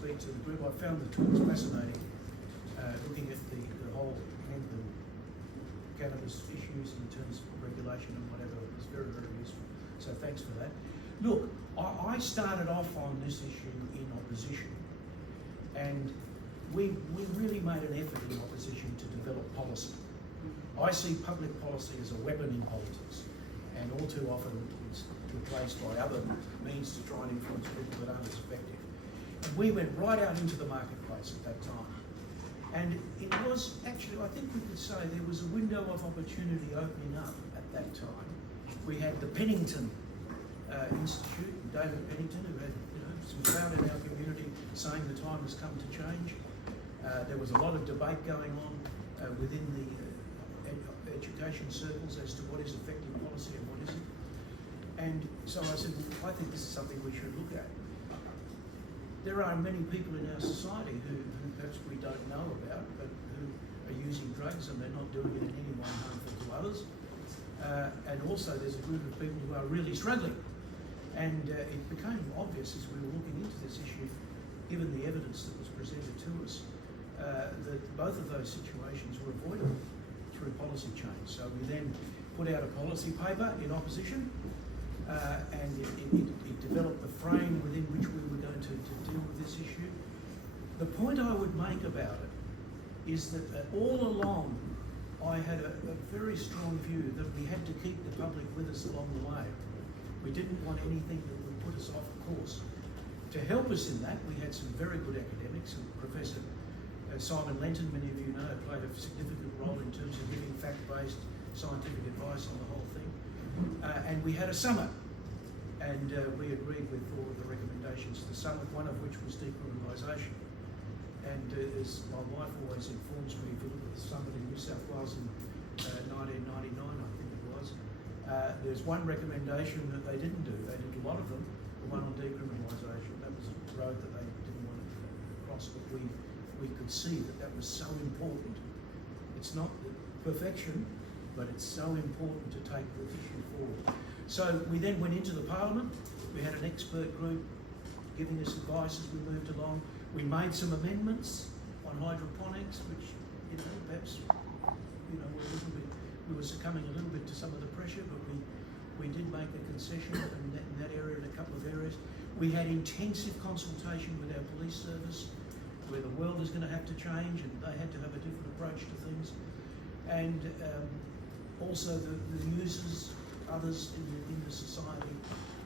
speak to the group. I found the talks fascinating, looking at the whole hemp and cannabis issues in terms of regulation and whatever. It was very, very useful. So thanks for that. Look, I started off on this issue in opposition, and we really made an effort in opposition to develop policy. I see public policy as a weapon in politics, and all too often it's replaced by other means to try and influence people that aren't as effective. And we went right out into the marketplace at that time. And it was actually, I think we could say, there was a window of opportunity opening up at that time. We had the Pennington Institute, David Pennington, who had some crowd in our community saying the time has come to change. There was a lot of debate going on within the education circles as to what is effective policy and what isn't. And so I said, well, I think this is something we should look at. There are many people in our society who perhaps we don't know about, but who are using drugs and they're not doing it in any way harmful to others. And also there's a group of people who are really struggling. And it became obvious as we were looking into this issue, given the evidence that was presented to us, that both of those situations were avoidable through policy change. So we then put out a policy paper in opposition, and it developed the frame within which we were going to deal with this issue. The point I would make about it is that all along I had a very strong view that we had to keep the public with us along the way. We didn't want anything that would put us off course. To help us in that, we had some very good academics. Professor Simon Lenton, many of you know, played a significant role in terms of giving fact-based scientific advice on the whole thing. And we had a summit, and we agreed with all of the recommendations of the summit, one of which was decriminalisation. And as my wife always informs me, if you look at the summit in New South Wales in 1999, I think it was, there's one recommendation that they didn't do. They did a lot of them, the one on decriminalisation. That was a road that they didn't want to cross, but we could see that that was so important. It's not perfection, but it's so important to take the issue forward. So we then went into the Parliament. We had an expert group giving us advice as we moved along. We made some amendments on hydroponics, which, perhaps, we were succumbing a little bit to some of the pressure, but we did make a concession in that area, in a couple of areas. We had intensive consultation with our police service, where the world is going to have to change and they had to have a different approach to things. And also the users, others in the society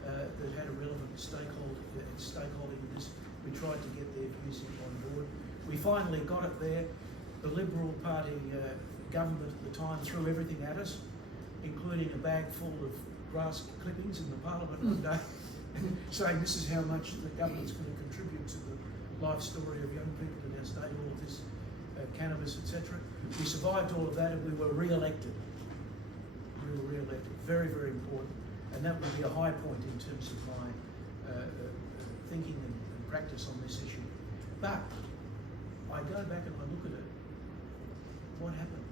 that had a relevant stakeholding in this, we tried to get their views on board. We finally got it there. The Liberal Party government at the time threw everything at us, including a bag full of grass clippings in the Parliament one day, saying this is how much the government's going to contribute to the life story of young people in our state, all of this cannabis, etc. We survived all of that and we were re-elected. Very, very important. And that would be a high point in terms of my thinking and practice on this issue. But I go back and I look at it. What happened?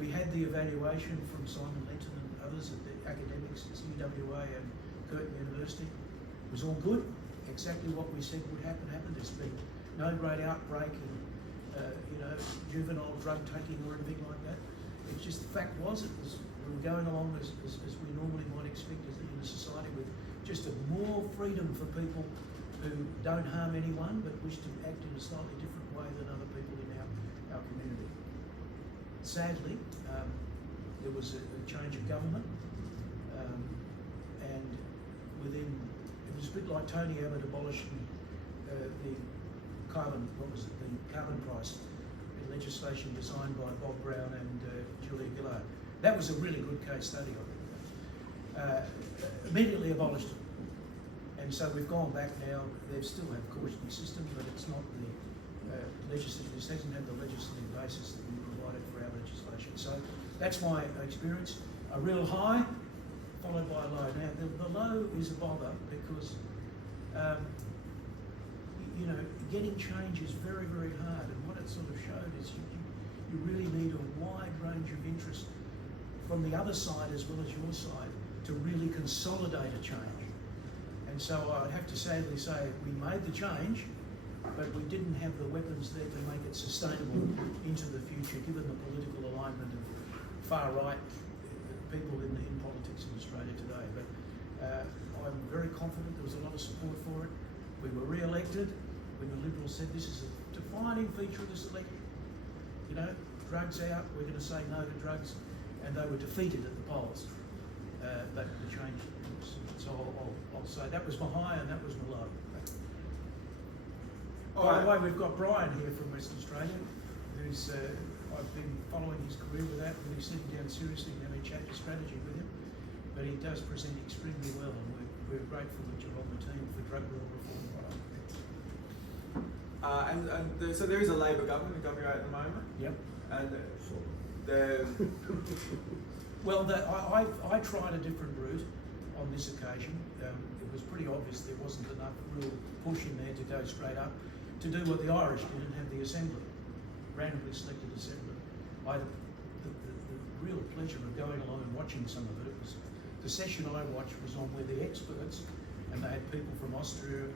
We had the evaluation from Simon Lenton and others at the academics at UWA and Curtin University. It was all good. Exactly what we said would happen happened. There's been no great outbreak in juvenile drug taking or anything like that. It's just the fact was we were going along as we normally might expect in a society with just more freedom for people who don't harm anyone but wish to act in a slightly different way than other people in our community. Sadly, there was a change of government, and it was a bit like Tony Abbott abolishing the carbon price legislation designed by Bob Brown and Julia Gillard. That was a really good case study of it. Immediately abolished it. And so we've gone back now. They still have cautionary system, but it's not the legislative, it doesn't have the legislative basis that we provided for our legislation. So that's my experience. A real high, followed by a low. Now the low is a bother because getting change is very, very hard, and what it sort of showed is you really need a wide range of interest from the other side as well as your side to really consolidate a change. And so I'd have to sadly say we made the change, but we didn't have the weapons there to make it sustainable into the future, given the political alignment of far-right people in politics in Australia today. But I'm very confident there was a lot of support for it. We were re-elected when the Liberals said this is a defining feature of this election. You know, drugs out, we're going to say no to drugs, and they were defeated at the polls. But the change, so I'll say that was my high and that was my low. By the way, we've got Brian here from Western Australia, who's I've been following his career with that, really sitting down seriously and having a chat to strategy with him. But he does present extremely well, and we're grateful that you're on the team for drug law reform. So there is a Labor government in WA at the moment. Yep. And the well, I tried a different route on this occasion. It was pretty obvious there wasn't enough real push in there to go straight up to do what the Irish did and have the Assembly, randomly selected Assembly. The real pleasure of going along and watching some of it was the session I watched was on where the experts, and they had people from Austria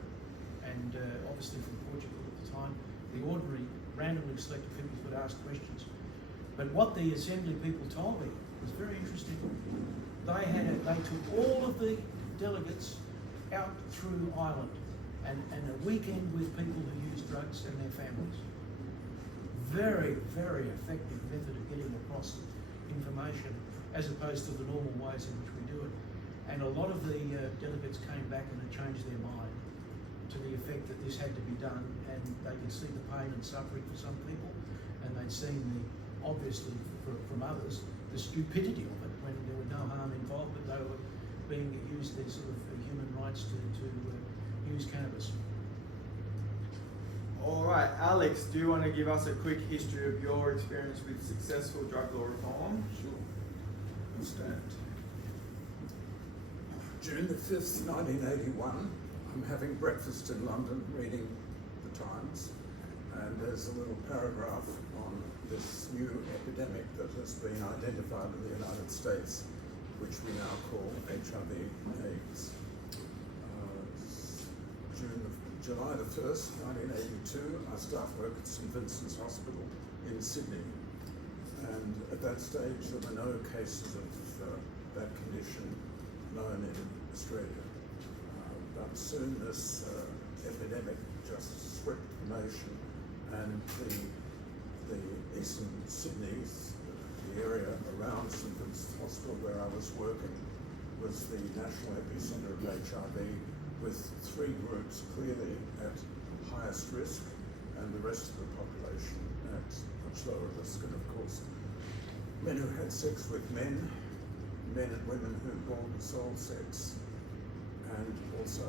and obviously from Portugal at the time, the ordinary randomly selected people could ask questions. But what the Assembly people told me was very interesting. They took all of the delegates out through Ireland and a weekend with people who use drugs and their families. Very, very effective method of getting across information as opposed to the normal ways in which we do it. And a lot of the delegates came back and had changed their mind to the effect that this had to be done, and they could see the pain and suffering for some people, and they'd seen obviously from others, the stupidity of it when there were no harm involved, but they were being used as sort of human rights to use cannabis. All right, Alex, do you want to give us a quick history of your experience with successful drug law reform? Sure. Understand. June the 5th, 1981, I'm having breakfast in London reading the Times, and there's a little paragraph on this new epidemic that has been identified in the United States, which we now call HIV/AIDS. July the 1st, 1982, I start work at St Vincent's Hospital in Sydney, and at that stage there were no cases of that condition known in Australia. But soon this epidemic just swept the nation, and the eastern Sydney, the area around St Vincent's Hospital where I was working, was the national epicentre of HIV, with three groups clearly at highest risk and the rest of the population at much lower risk. And of course, men who had sex with men and women who bought and sold sex, and also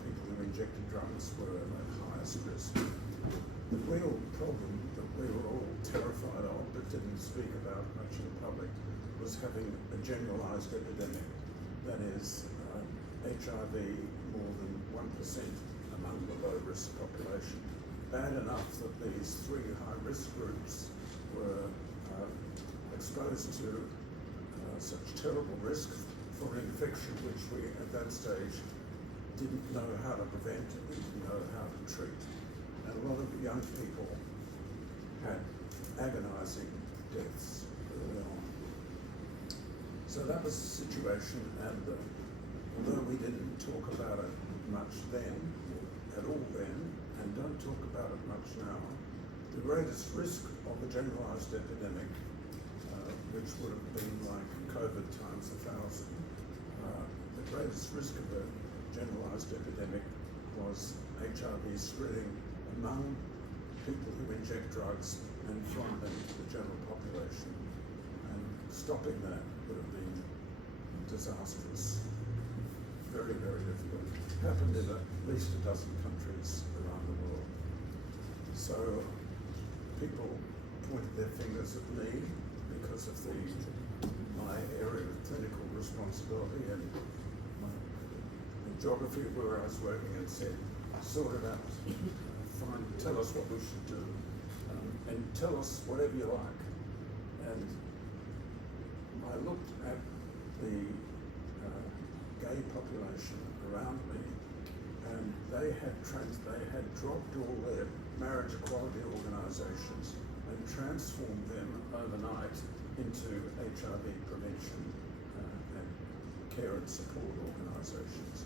people who injected drugs were at highest risk. The real problem that we were all terrified of but didn't speak about much in public was having a generalised epidemic, that is, HIV more than 1% among the low-risk population. Bad enough that these three high-risk groups were exposed to such terrible risk for infection, which we at that stage didn't know how to prevent, we didn't know how to treat. And a lot of young people had agonising deaths early on. So that was the situation, and although we didn't talk about it much then, at all then, and don't talk about it much now, the greatest risk of a generalised epidemic, which would have been like COVID times 1,000, the greatest risk of a generalised epidemic was HIV spreading among people who inject drugs and from them to the general population. And stopping that would have been disastrous. Very, very difficult. Happened in at least a dozen countries around the world. So people pointed their fingers at me because of my area of clinical responsibility and the geography of where I was working, and said, sort it out, tell us what we should do, and tell us whatever you like. And I looked at the gay population around me, and they had dropped all their marriage equality organisations and transformed them overnight into HIV prevention and care and support organisations.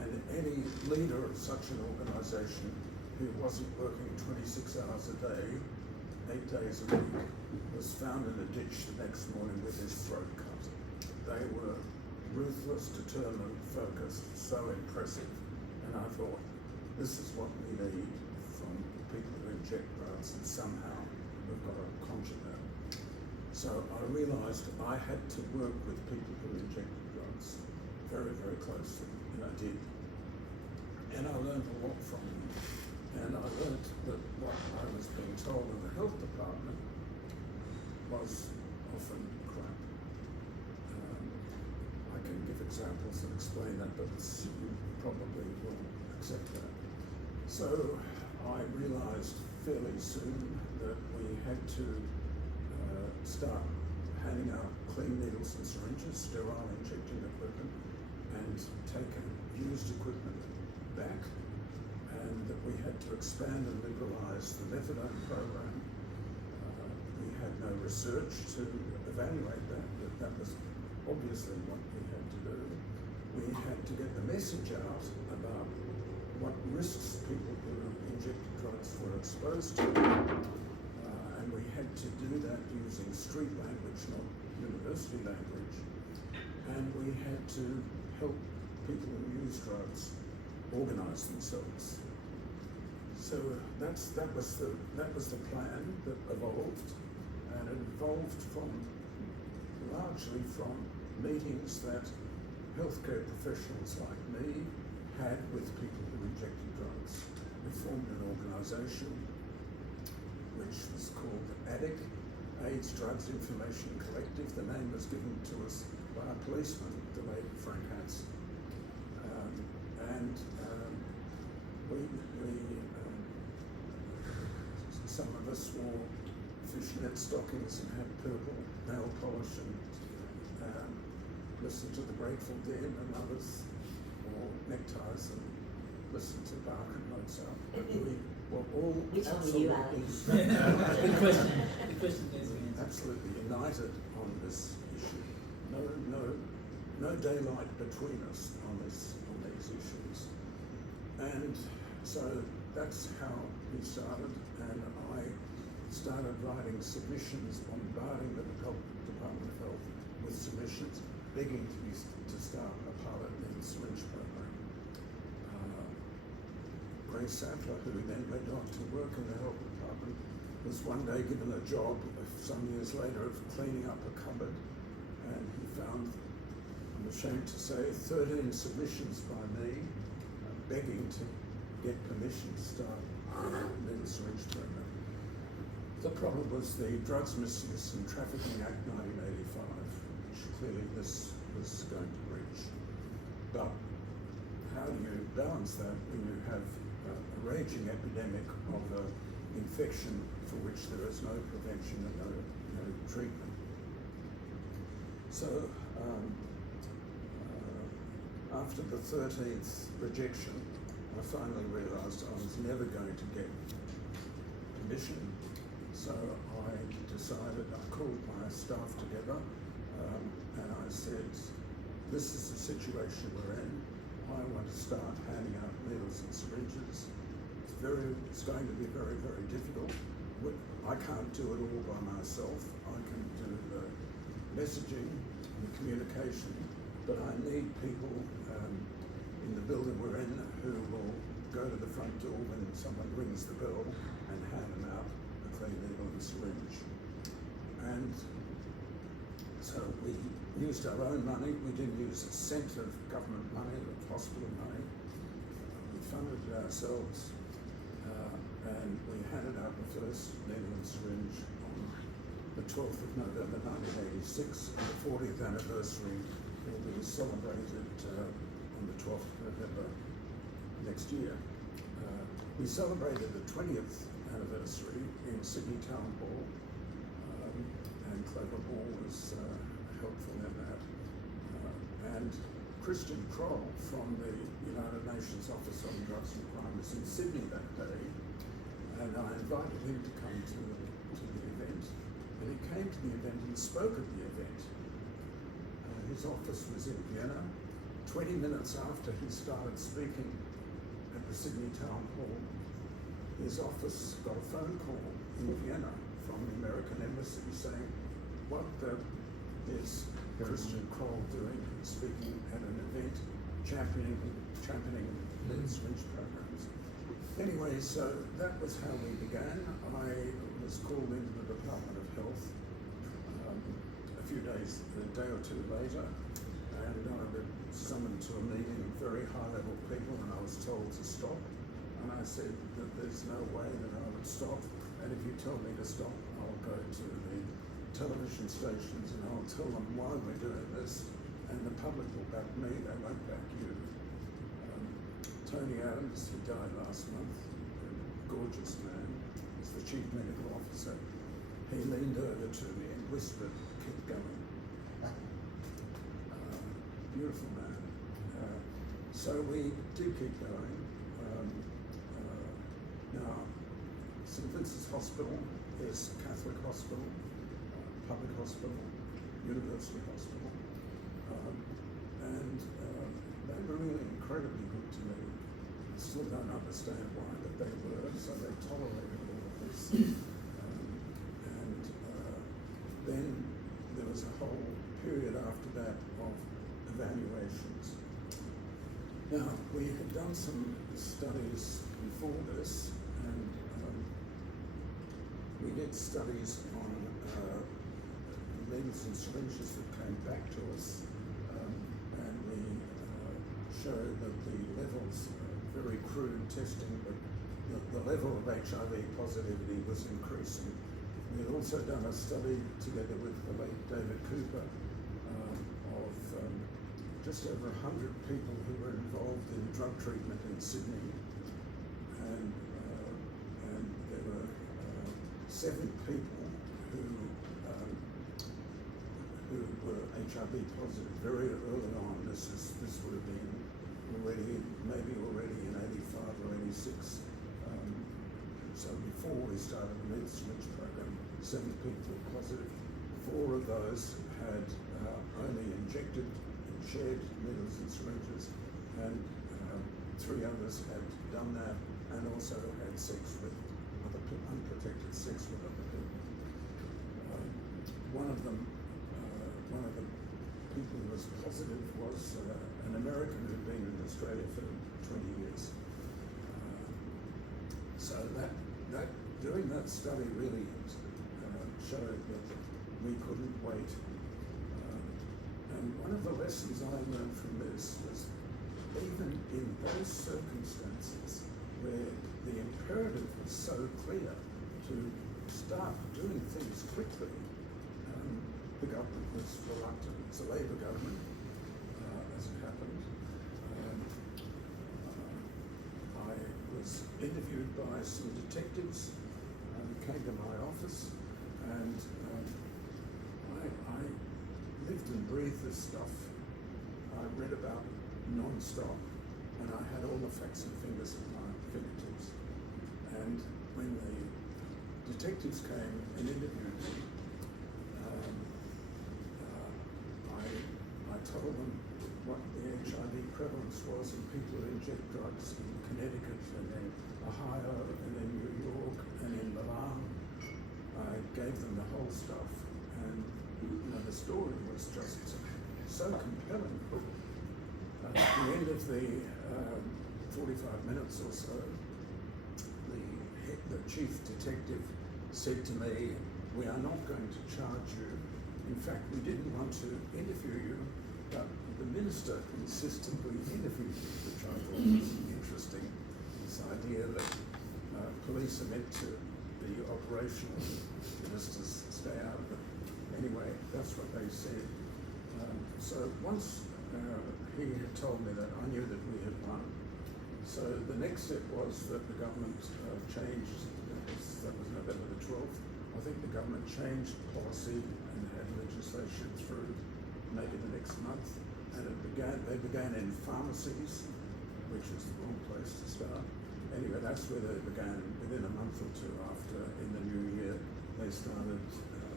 And any leader of such an organisation who wasn't working 26 hours a day, 8 days a week, was found in a ditch the next morning with his throat cut. They were ruthless, determined, focused, so impressive. And I thought, this is what we need from people who inject drugs, and somehow we've got to conjure that. So I realised I had to work with people who injected drugs very, very closely, and I did. And I learned a lot from them. And I learned that what I was being told in the health department was often crap. I can give examples and explain that, but you probably will accept that. So I realised fairly soon that we had to start handing out clean needles and syringes, sterile injecting equipment, and taking used equipment back, and that we had to expand and liberalise the methadone program. We had no research to evaluate that, but that was obviously what we had to do. We had to get the message out about what risks people who injected drugs were exposed to, and we had to do that using street language, not university language, and we had to help people who use drugs organise themselves. So that was the plan that evolved, and it evolved largely from meetings that healthcare professionals like me had with people who injected drugs. We formed an organisation which was called ADIC, AIDS Drugs Information Collective. The name was given to us by a policeman, the late Frank Hansen. Some of us wore fishnet stockings and had purple nail polish and listened to the Grateful Dead, and others wore neckties and listened to Bach and Mozart. We were all Which one were you, Alex? Good question. Good question. absolutely united on this issue. No daylight between us on these issues. And so that's how we started, and I started writing submissions, bombarding the Department of Health with submissions, begging to start a pilot needle syringe program. Grace Sattler, who then went on to work in the health department, was one day given a job some years later of cleaning up a cupboard, and he found, I'm ashamed to say, 13 submissions by me begging to get permission to start a needle syringe program. The problem was the Drugs Misuse and Trafficking Act 1985, which clearly this was going to breach. But how do you balance that when you have a raging epidemic of an infection for which there is no prevention and no treatment? So after the 13th rejection, I finally realised I was never going to get permission. So I decided, I called my staff together and I said, this is the situation we're in. I want to start handing out needles and syringes. It's going to be very, very difficult. I can't do it all by myself. I can do the messaging and the communication, but I need people in the building we're in who will go to the front door when someone rings the bell and hand them out a clean needle and syringe. And so we used our own money. We didn't use a cent of government money or hospital money. We funded it ourselves, and we handed out the first needle and syringe on the 12th of November 1986, and the 40th anniversary will be celebrated on the 12th of November next year. We celebrated the 20th anniversary in Sydney Town Hall, and Clover Hall was helpful in that. And Christian Kroll from the United Nations Office on Drugs and Crime was in Sydney that day, and I invited him to come to the event. And he came to the event and spoke at the event. His office was in Vienna. 20 minutes after he started speaking at the Sydney Town Hall, his office got a phone call in Vienna from the American Embassy saying, what is Christian Kroll doing, speaking at an event championing men's lynch programs. Anyway, so that was how we began. I was called into the Department of Health a day or two later, and I was summoned to a meeting of very high-level people, and I was told to stop. And I said that there's no way that I would stop, and if you tell me to stop, I'll go to the television stations and I'll tell them why we're doing this, and the public will back me, they won't back you. Tony Adams, who died last month, a gorgeous man, was the chief medical officer. He leaned over to me and whispered, keep going. Beautiful man. So we do keep going. Now, St Vincent's Hospital is Catholic hospital, public hospital, university hospital, and they were really incredibly good to me. I still don't understand why, but they were, so they tolerated all of this. Then there was a whole period after that of evaluations. Now, we had done some studies before this, and we did studies on needles and syringes that came back to us, and we showed that the levels, very crude testing, but the level of HIV positivity was increasing. We had also done a study together with the late David Cooper of just over 100 people who were involved in drug treatment in Sydney, and there were 7 people who were HIV positive very early on. This would have been maybe already in 85 or 86. So before we started the med switch program, 7 people were positive. 4 of those had only injected and shared needles and syringes, and 3 others had done that and also had sex with other people, unprotected sex with other people. One of the people who was positive was an American who'd been in Australia for 20 years. So doing that study really showed that we couldn't wait. And one of the lessons I learned from this was, even in those circumstances where the imperative was so clear to start doing things quickly, the government was reluctant. It's a Labor government, as it happened. I was interviewed by some detectives who came to my office, and I lived and breathed this stuff. I read about it non-stop, and I had all the facts and figures at my fingertips. And when the detectives came and interviewed me, I told them what the HIV prevalence was in people who inject drugs in Connecticut, and then Ohio, and then New York, and in Milan. I gave them the whole stuff, and the story was just so compelling. At the end of the 45 minutes or so, the chief detective said to me, "We are not going to charge you. In fact, we didn't want to interview you, but the minister insisted we interview you," which I thought was interesting. This idea that police are meant to be operational, ministers stay out of it. Anyway, that's what they said. So once he had told me that, I knew that we had won. So the next step was that the government changed. That was November the 12th. I think the government changed policy and had legislation through maybe the next month, and they began in pharmacies, which is the wrong place to start. Anyway, that's where they began. Within a month or two after, in the new year, they started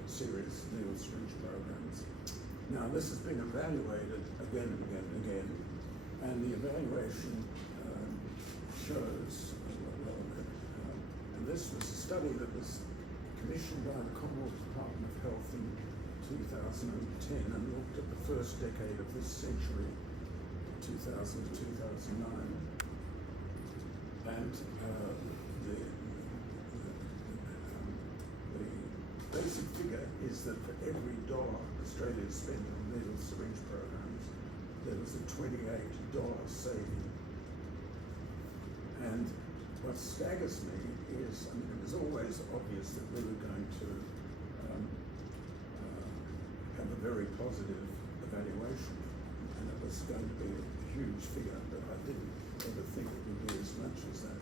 serious needle syringe programs. Now, this has been evaluated again and again and again, and the evaluation shows, and this was a study that was commissioned by the Commonwealth Department of Health in 2010 and looked at the first decade of this century, 2000 to 2009. And the basic figure is that for every dollar Australia spent on needle syringe programs, there was a $28 saving. And what staggers me is, I mean, it was always obvious that we were going to have a very positive evaluation, and it was going to be a huge figure, but I didn't ever think it would be as much as that.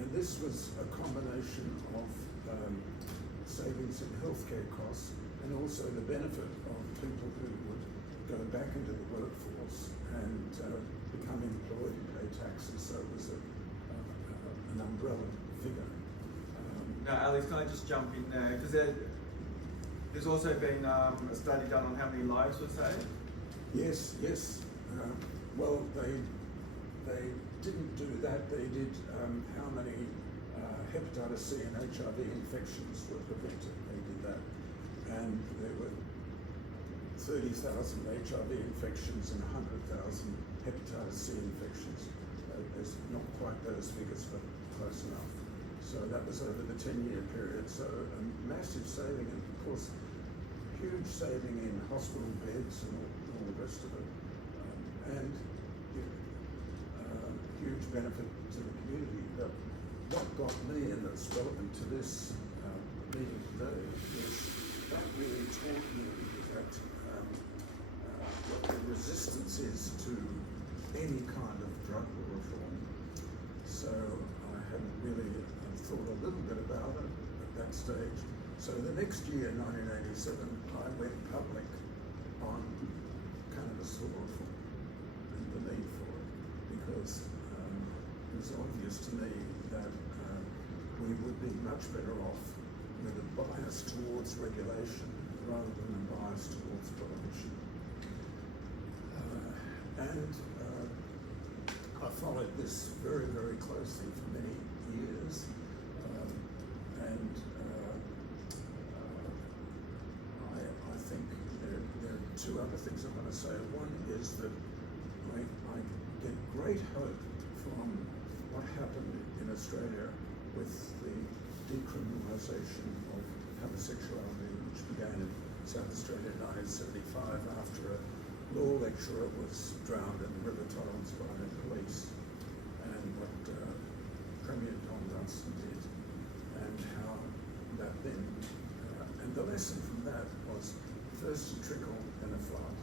And this was a combination of savings in healthcare costs and also the benefit of people who would go back into the workforce and become employed and pay taxes. So it was an umbrella figure. Now, Alex, can I just jump in there? Because there's also been a study done on how many lives were saved. Yes. Well, they didn't do that. They did how many hepatitis C and HIV infections were prevented. They did that, and there were 30,000 HIV infections and 100,000 hepatitis C infections. There's not quite those figures, but close enough. So that was over the 10-year period. So a massive saving, and of course, huge saving in hospital beds and all the rest of it, and huge benefit to the community. But what got me, and that's relevant to this meeting today, is that really taught me that what the resistance is to any kind of drug reform. So I hadn't really thought a little bit about it at that stage. So the next year, 1987, I went public on cannabis law reform and the need for it, because it was obvious to me that we would be much better off with a bias towards regulation rather than a bias towards prohibition. And I followed this very, very closely for many years, and I think there are two other things I want to say. One is that I get great hope from what happened in Australia with the decriminalisation of homosexuality, which began in South Australia in 1975 after a law lecturer was drowned in the River Torrens by the police, and what Premier Don Dunstan did, and how that then, and the lesson from that was first a trickle and a flood.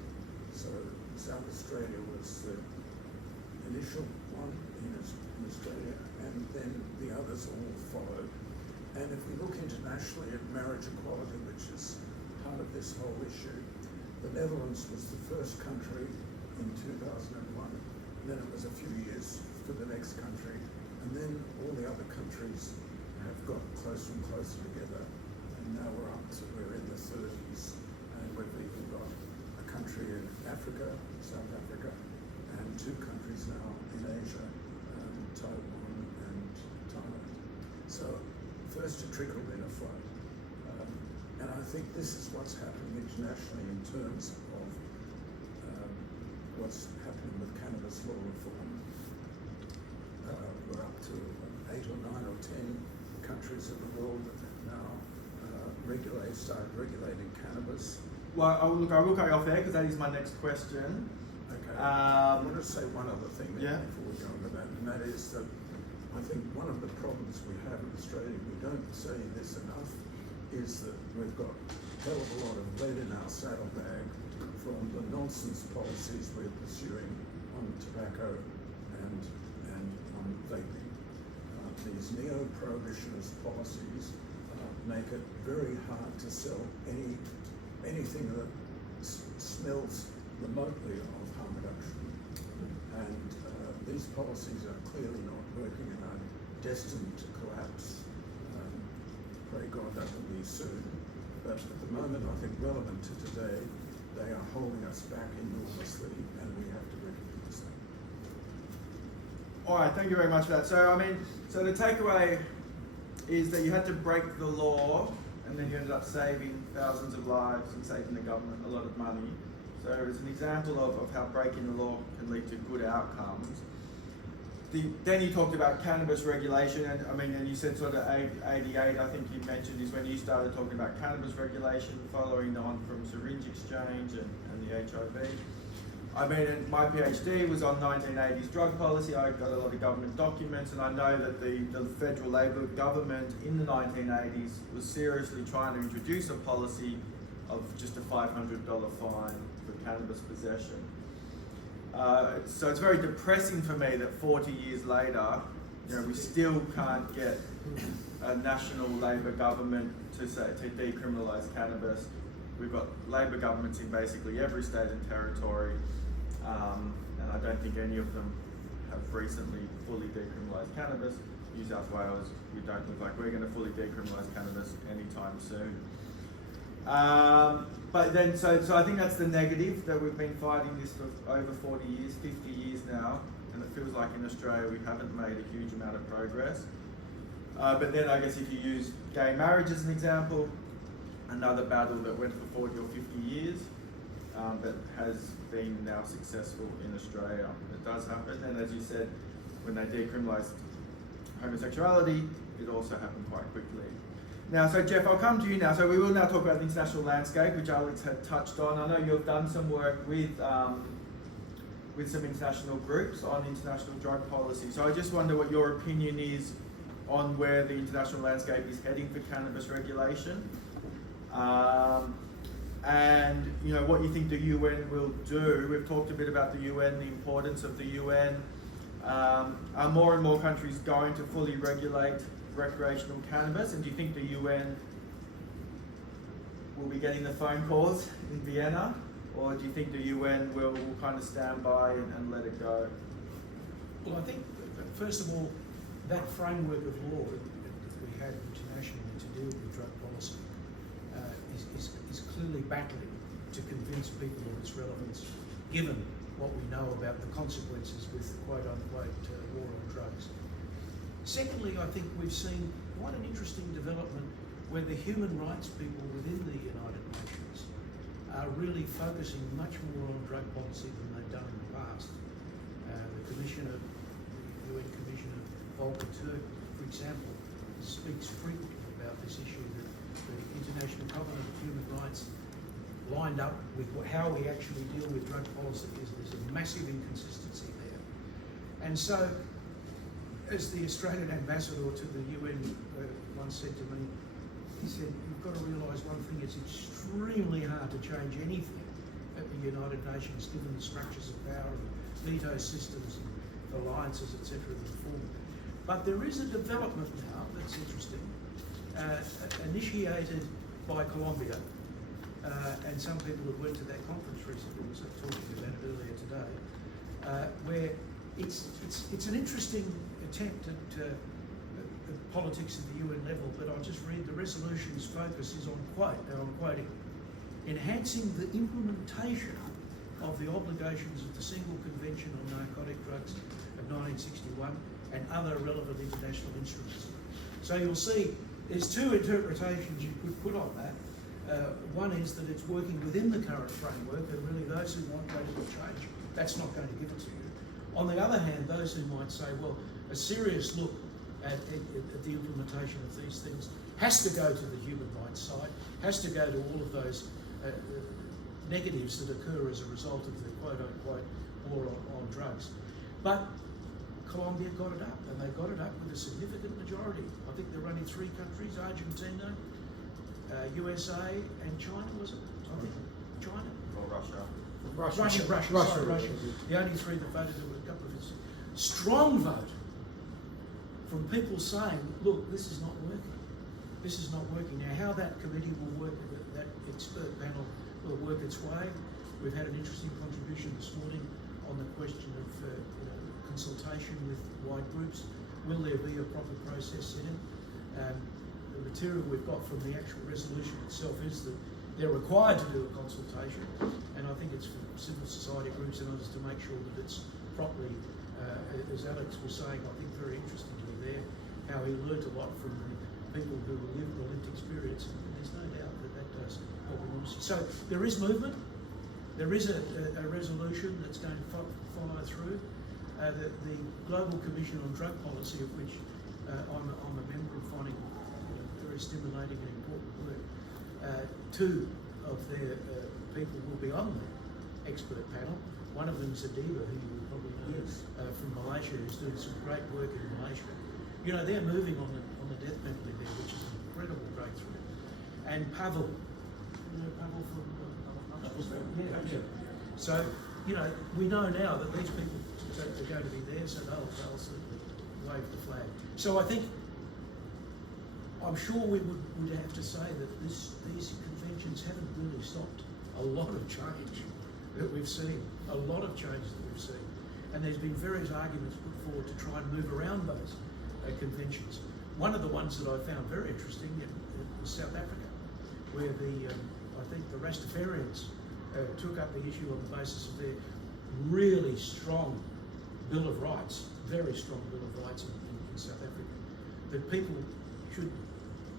So South Australia was the initial one in Australia, and then the others all followed. And if we look internationally at marriage equality, which is part of this whole issue, the Netherlands was the first country in 2001, and then it was a few years for the next country, and then all the other countries have got closer and closer together, and now we're in the 30s, and we've even got a country in Africa, South Africa, and two countries now in Asia, Taiwan and Thailand. So first a trickle, then a flood. And I think this is what's happening internationally in terms of what's happening with cannabis law reform. We're up to 8 or 9 or 10 countries of the world that have now started regulating cannabis. Well, I will cut you off there because that is my next question. Okay. I want to say one other thing before we go on to that, and that is that I think one of the problems we have in Australia, we don't say this enough, is that we've got a hell of a lot of lead in our saddlebag from the nonsense policies we're pursuing on tobacco and on vaping. These neo-prohibitionist policies make it very hard to sell anything that smells remotely of harm reduction. And these policies are clearly not working and are destined to collapse. Pray God that will be soon. But at the moment, I think relevant to today, they are holding us back enormously, and we have to recognise that. All right, thank you very much for that. So, I mean, so the takeaway is that you had to break the law, and then you ended up saving thousands of lives and saving the government a lot of money. So it's an example of how breaking the law can lead to good outcomes. Then you talked about cannabis regulation, and I mean, and you said sort of 88, I think you mentioned, is when you started talking about cannabis regulation, following on from syringe exchange and the HIV. I mean, my PhD was on 1980s drug policy. I got a lot of government documents, and I know that the federal Labor government in the 1980s was seriously trying to introduce a policy of just a $500 fine for cannabis possession. So it's very depressing for me that 40 years later, you know, we still can't get a national Labor government to decriminalise cannabis. We've got Labor governments in basically every state and territory, and I don't think any of them have recently fully decriminalised cannabis. New South Wales, we don't look like we're going to fully decriminalise cannabis anytime soon. But then, so I think that's the negative, that we've been fighting this for over 40 years, 50 years now, and it feels like in Australia we haven't made a huge amount of progress. But then I guess if you use gay marriage as an example, another battle that went for 40 or 50 years, that has been now successful in Australia. It does happen, and as you said, when they decriminalised homosexuality, it also happened quite quickly. Now, so Geoff, I'll come to you now. So we will now talk about the international landscape, which Alex had touched on. I know you've done some work with some international groups on international drug policy. So I just wonder what your opinion is on where the international landscape is heading for cannabis regulation, and you know what you think the UN will do. We've talked a bit about the UN, the importance of the UN. Are more and more countries going to fully regulate recreational cannabis, and do you think the UN will be getting the phone calls in Vienna, or do you think the UN will kind of stand by and let it go? Well, I think, first of all, that framework of law that we have internationally to deal with drug policy is clearly battling to convince people of its relevance, given what we know about the consequences with quote-unquote war on drugs. Secondly, I think we've seen quite an interesting development where the human rights people within the United Nations are really focusing much more on drug policy than they've done in the past. The UN Commissioner Volker Turk, for example, speaks frequently about this issue, that the International Covenant of Human Rights lined up with how we actually deal with drug policy there's a massive inconsistency there. And so, as the Australian ambassador to the UN once said to me, he said, you've got to realise one thing, it's extremely hard to change anything at the United Nations given the structures of power and veto systems and alliances, etc. that form. But there is a development now that's interesting, initiated by Colombia, and some people have went to that conference recently, was talking about it earlier today, where it's an interesting attempt at politics at the UN level, but I'll just read the resolution's focus is on, and I'm quoting, enhancing the implementation of the obligations of the Single Convention on Narcotic Drugs of 1961 and other relevant international instruments. So you'll see there's two interpretations you could put on that. One is that it's working within the current framework, and really those who want radical change, that's not going to give it to you. On the other hand, those who might say, well, a serious look at the implementation of these things has to go to the human rights side, has to go to all of those negatives that occur as a result of the quote-unquote war on drugs. But Colombia got it up, and they got it up with a significant majority. I think they're only three countries, Argentina, USA, and China, was it? I think China? Or Russia. Russia. The only three that voted, there were a couple of us. Strong vote from people saying, look, this is not working. This is not working. Now, how that committee will work, that expert panel will work its way, We've had an interesting contribution this morning on the question of consultation with wide groups. Will there be a proper process set in? The material we've got from the actual resolution itself is that they're required to do a consultation, and I think it's for civil society groups and others to make sure that it's properly, as Alex was saying, I think very interestingly there, how he learnt a lot from the people who lived the lived experience, and there's no doubt that that does help enormously. So there is movement, there is a resolution that's going to follow through. The Global Commission on Drug Policy, of which I'm a member of, finding very stimulating and important work. Two of their people will be on the expert panel. One of them is Adiba, who you will probably know from Malaysia, who's doing some great work in Malaysia. You know, they're moving on the death penalty there, which is an incredible breakthrough. And Pavel, you know Pavel from yeah. So, you know, we know now that these people are going to be there, so they'll certainly wave the flag. So I think, I'm sure we would have to say that these conventions haven't really stopped a lot of change that we've seen, a lot of changes that we've seen. And there's been various arguments put forward to try and move around those conventions. One of the ones that I found very interesting was South Africa, where I think the Rastafarians took up the issue on the basis of their really strong Bill of Rights, very strong Bill of Rights in South Africa, that people should,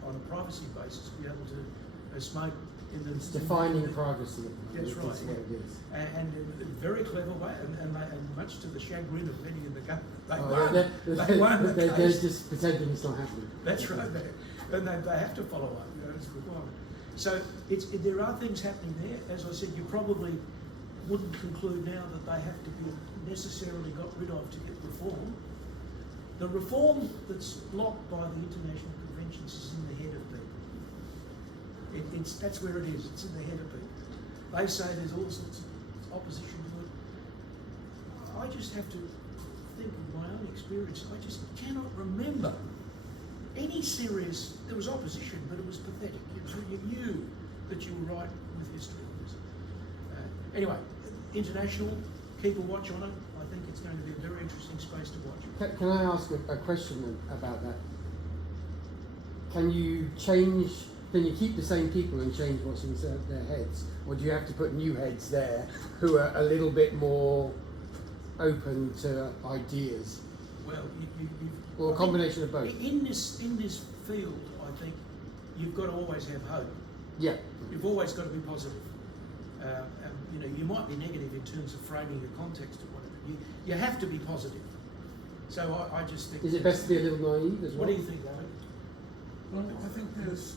on a privacy basis, be able to smoke in the... It's defining privacy. That's right. What it is. And in a very clever way, and much to the chagrin of many in the government, they won. They're just pretending it's not happening. That's right. And they have to follow up. You know, it's a requirement. So there are things happening there. As I said, you probably wouldn't conclude now that they have to be necessarily got rid of to get reform. The reform that's blocked by the international conventions is in the head of people. That's where it is. It's in the head of people. They say there's all sorts of opposition to it. I just have to think of my own experience. I just cannot remember any serious... There was opposition, but it was pathetic. You knew that you were right with history. Anyway, international, keep a watch on it. I think it's going to be a very interesting space to watch. Can I ask a question about that? Can you change... Can you keep the same people and change what's in their heads? Or do you have to put new heads there who are a little bit more open to ideas? Well, or a combination of both? In this field, I think you've got to always have hope. Yeah. You've always got to be positive. You know, you might be negative in terms of framing the context of whatever. You have to be positive. So I just think... Is it best to be a little naive as well? What do you think, David? Well, I think there's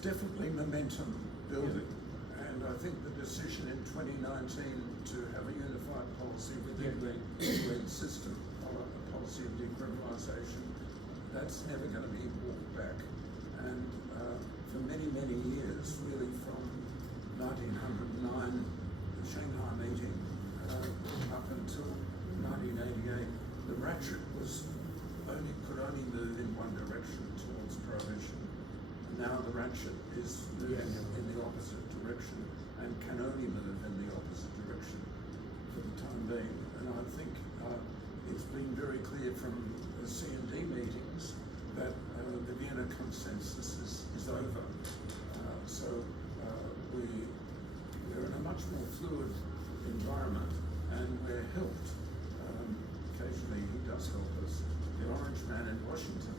definitely momentum building, and I think the decision in 2019 to have a unified policy within the UN system, a policy of decriminalisation, that's never going to be walked back. And for many, many years, really from 1909, the Shanghai meeting, up until 1988, the ratchet could only move in one direction towards prohibition. Now the ratchet is moving in the opposite direction and can only move in the opposite direction for the time being. And I think it's been very clear from the C&D meetings that the Vienna consensus is over. So we're in a much more fluid environment, and we're helped. Occasionally he does help us. The Orange Man in Washington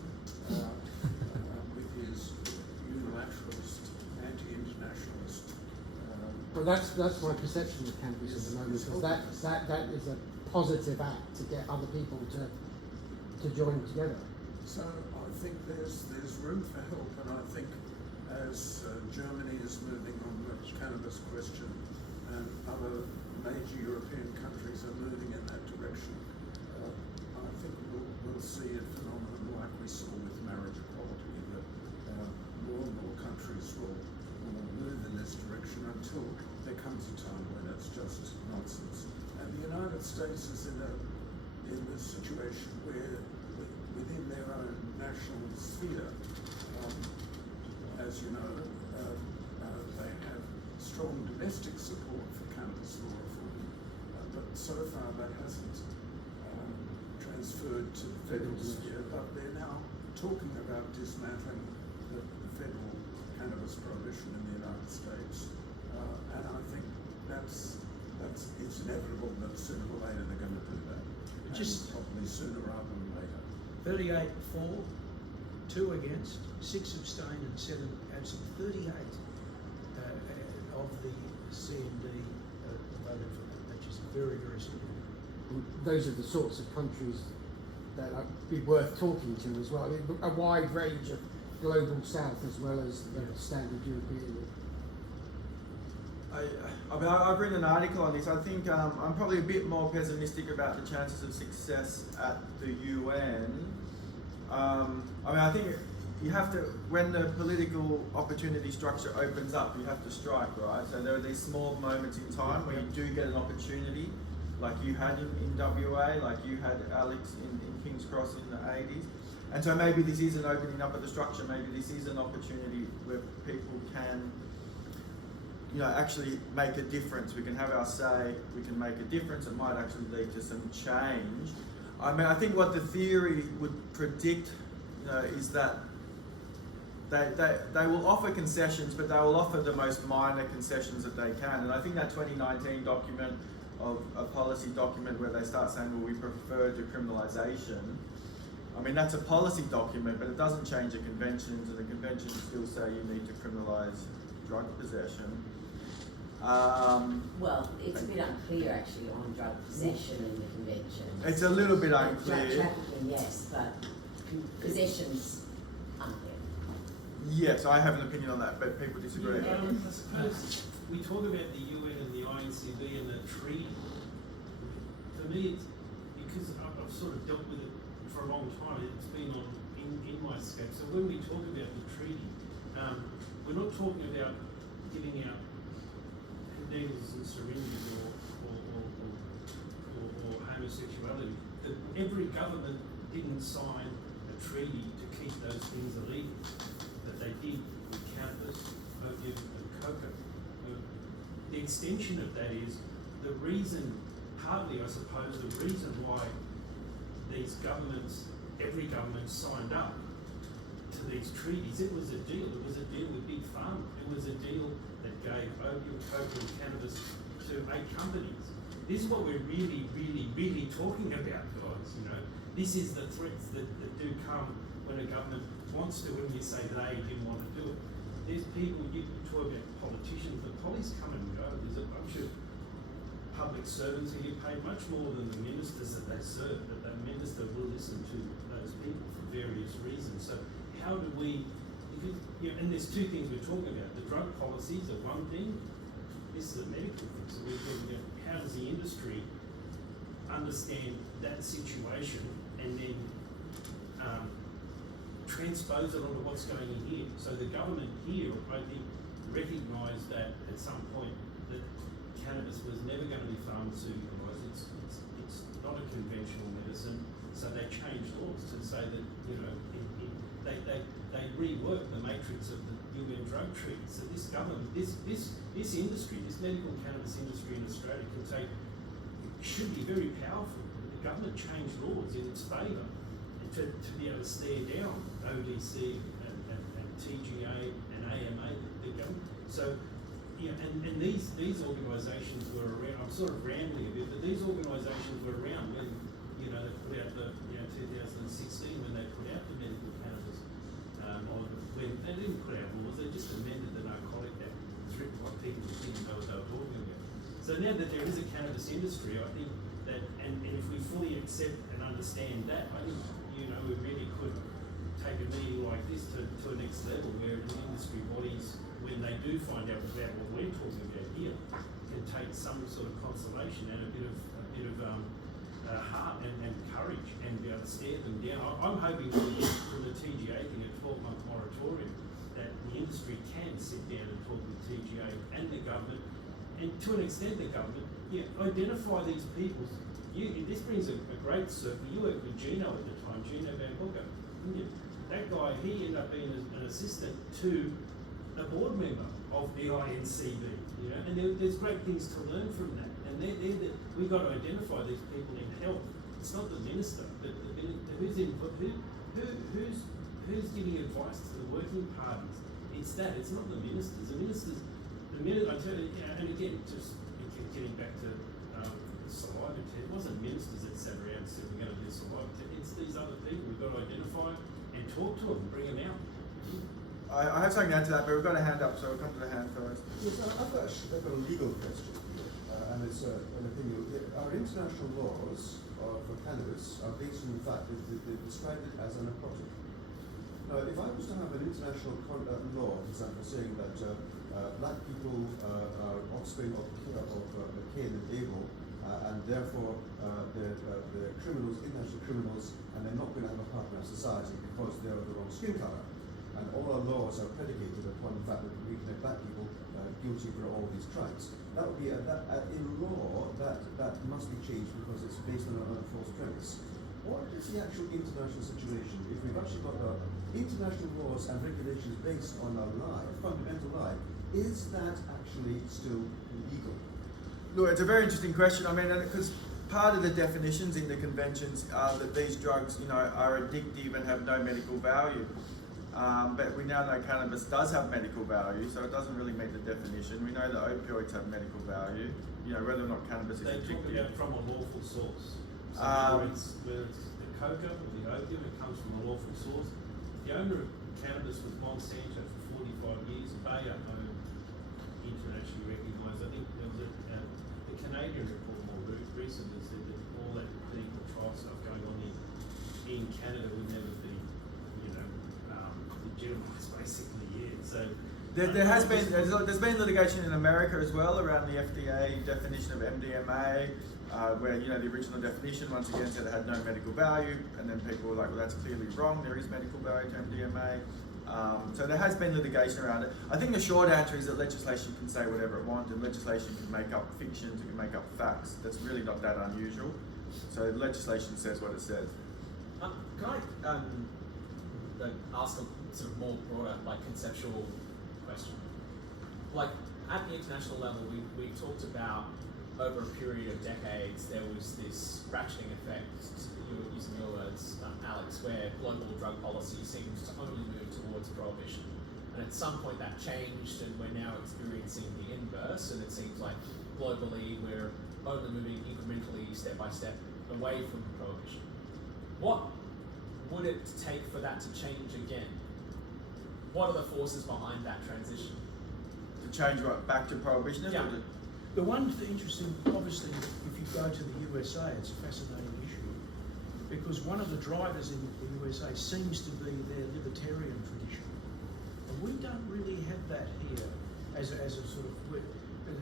with his unilateralist, anti-internationalist. Well, that's my perception of campus at the moment, because that is a positive act to get other people to join together. So I think there's room for help, and I think as Germany is moving on the cannabis question, and other major European countries are moving in that direction, I think we'll see a phenomenon like we saw with marriage equality, that more and more countries will move in this direction until there comes a time when it's just nonsense. And the United States is in a situation where, within their own national sphere, as you know, they have strong domestic support for cannabis law reform, but so far that hasn't transferred to the federal sphere, but they're now talking about dismantling the federal cannabis prohibition in the United States, and I think it's inevitable that sooner or later they're going to do that. Just probably sooner rather than later. 38 for, 2 against, 6 abstained and 7 absent. 38 of the CND voted for that, which is very, very significant. And those are the sorts of countries that would be worth talking to as well. I mean, a wide range of global south as well as the standard European. I've written an article on this. I think I'm probably a bit more pessimistic about the chances of success at the UN. I think you have to, when the political opportunity structure opens up, you have to strike, right? So there are these small moments in time where you do get an opportunity, like you had in WA, like you had Alex in King's Cross in the 80s. And so maybe this is an opening up of the structure, maybe this is an opportunity where people can, actually make a difference. We can have our say, we can make a difference. It might actually lead to some change. I think what the theory would predict, is that they will offer concessions, but they will offer the most minor concessions that they can. And I think that 2019 document of a policy document where they start saying, well, we prefer decriminalisation. That's a policy document, but it doesn't change the conventions, and the conventions still say you need to criminalise drug possession. Well, it's a bit unclear actually on drug possession in the convention. It's a little bit Drug unclear. trafficking, yes, but possession's unclear. Yes, I have an opinion on that, but people disagree. I suppose we talk about the UN and the INCB and the treaty. For me, it's because I've sort of dealt with it for a long time. It's been in my scope. So when we talk about the treaty, we're not talking about giving out needles and syringes or homosexuality. Every government didn't sign a treaty to keep those things illegal, but they did with cannabis, opium and coca. The extension of that is the reason, partly I suppose, the reason why these governments, every government signed up to these treaties. It was a deal. It was a deal with Big Pharma. It was a deal that gave opium, coca and cannabis to 8 companies. This is what we're really, really, really talking about, guys. This is the threats that do come when a government wants to, when you say they didn't want to do it. There's people, you talk about politicians, the police come and go. There's a bunch of public servants who get paid much more than the ministers that they serve, but the minister will listen to those people for various reasons. So how do we, because, and there's 2 things we're talking about. The drug policies are one thing, this is a medical thing. So we're talking about how does the industry understand that situation and then transpose it onto what's going in here. So the government here, I think, recognised that at some point that cannabis was never going to be pharmaceuticalised. It's not a conventional medicine. So they changed laws to say that, they reworked the matrix of the UN drug treaty. So this government, this industry, this medical cannabis industry in Australia should be very powerful. The government changed laws in its favour to be able to stare down ODC and TGA and AMA, the government. So, and these organisations were around. I'm sort of rambling a bit, but these organisations were around when they put out the 2016 when they put out the medical cannabis. When they didn't put out laws, they just amended the Narcotic Act. It's written what people didn't know what they were talking about. So now that there is a cannabis industry, I think that, and if we fully accept and understand that, I think we really could take a meeting like this to a next level, where the industry bodies, when they do find out about what we're talking about here, can take some sort of consolation and a bit of heart and courage and be able to stare them down. I'm hoping from the TGA thing, a 12-month moratorium, that the industry can sit down and talk with TGA and the government, and to an extent the government, identify these people. This brings a great circle. You worked with Gino at the time, Gino Van Hooker, didn't you? That guy, he ended up being an assistant to a board member of the INCB, you know, and there's great things to learn from that. And we've got to identify these people in health. It's not the minister, but who's giving advice to the working parties. It's that. It's not the ministers. The minute I tell you, and again, just getting back to saliva test, it wasn't ministers that sat around and said we're going to do saliva test. It's these other people. We've got to identify and talk to them, bring them out. I have something to add to that, but we've got a hand up, so we'll come to the hand first. Yes, I've got a legal question here, and it's an opinion. Our international laws for cannabis are based on the fact that they describe it as a narcotic. Now, if I was to have an international law, for example, saying that black people are offspring of Cain and Abel, and therefore they're criminals, international criminals, and they're not going to have a part in our society because they're of the wrong skin colour. And all our laws are predicated upon the fact that we make black people guilty for all these crimes. That would be in law that must be changed because it's based on a false premise. What is the actual international situation? If we've actually got our international laws and regulations based on a lie, a fundamental lie, is that actually still legal? Look, it's a very interesting question. I mean, because part of the definitions in the conventions are that these drugs, are addictive and have no medical value. But we now know cannabis does have medical value, so it doesn't really meet the definition. We know that opioids have medical value. Whether or not cannabis is They talk addictive. about from a lawful source. So whether it's the coca or the opium, it comes from a lawful source. The owner of cannabis was Monsanto for 45 years. Bayer owned internationally recognised. I think there was the Canadian report more recently said that all that clinical trial stuff going on in Canada would never be, legitimised basically yet. So there's been litigation in America as well around the FDA definition of MDMA, where the original definition once again said it had no medical value, and then people were like, well, that's clearly wrong. There is medical value to MDMA. So there has been litigation around it. I think the short answer is that legislation can say whatever it wants, and legislation can make up fictions, it can make up facts. That's really not that unusual. So legislation says what it says. Can I ask a sort of more broader, conceptual question? At the international level, we talked about over a period of decades there was this ratcheting effect, using your words, Alex, where global drug policy seems to only move towards prohibition. And at some point that changed, and we're now experiencing the inverse, and it seems like globally we're only moving incrementally, step by step, away from prohibition. What would it take for that to change again? What are the forces behind that transition? To change what, back to prohibitionism? Yeah. Or The one interesting, obviously, if you go to the USA, it's a fascinating issue, because one of the drivers in the USA seems to be their libertarian tradition. And we don't really have that here as a sort of,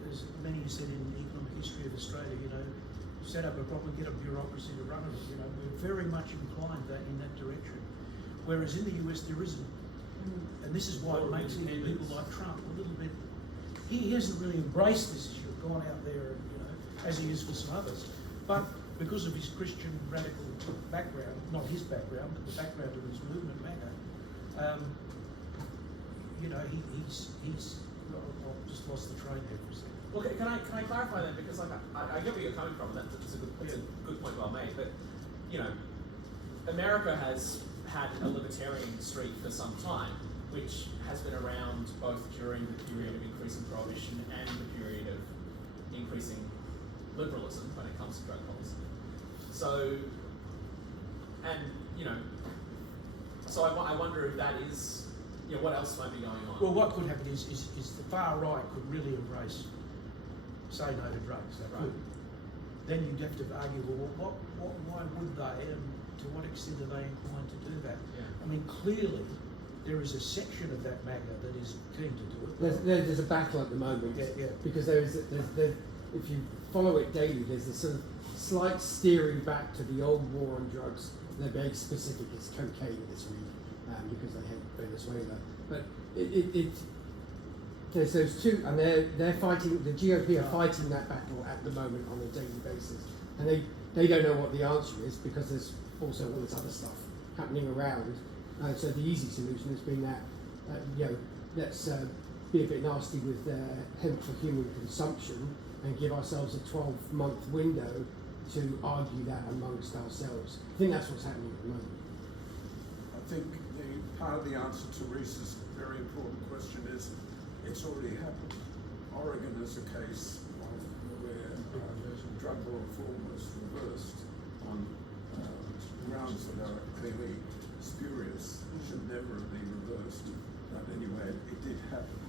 as many said in the economic history of Australia, set up a proper, get a bureaucracy to run it, we're very much inclined in that direction. Whereas in the US there isn't. And this is why it makes people like Trump a little bit, he hasn't really embraced this issue, gone out there, as he is for some others. But because of his Christian radical background, not his background, but the background of his movement, MAGA, he's just lost the train there for a second. Well, can I clarify that, because I get where you're coming from, and that's a good point well made. But America has had a libertarian streak for some time, which has been around both during the period of increasing prohibition and the period of increasing liberalism when it comes to drug policy. So, I wonder if that is, what else might be going on. Well, what could happen is the far right could really embrace say no to drugs. They could. Then you'd have to argue, well, why would they, and to what extent are they inclined to do that? Yeah. I mean, clearly, there is a section of that MAGA that is keen to do it. There's a battle at the moment, because there's if you follow it daily, there's this sort of slight steering back to the old war on drugs. They're very specific. It's cocaine this week, because they hate Venezuela. But there's those two, and they're fighting. The GOP are fighting that battle at the moment on a daily basis, and they don't know what the answer is, because there's also all this other stuff happening around. So the easy solution has been that let's be a bit nasty with hemp for human consumption and give ourselves a 12-month window to argue that amongst ourselves. I think that's what's happening at the moment. I think the part of the answer to Reese's very important question is it's already happened. Oregon is a case of where drug law reform was reversed on grounds that are clearly spurious, should never have been reversed. But anyway, it did happen.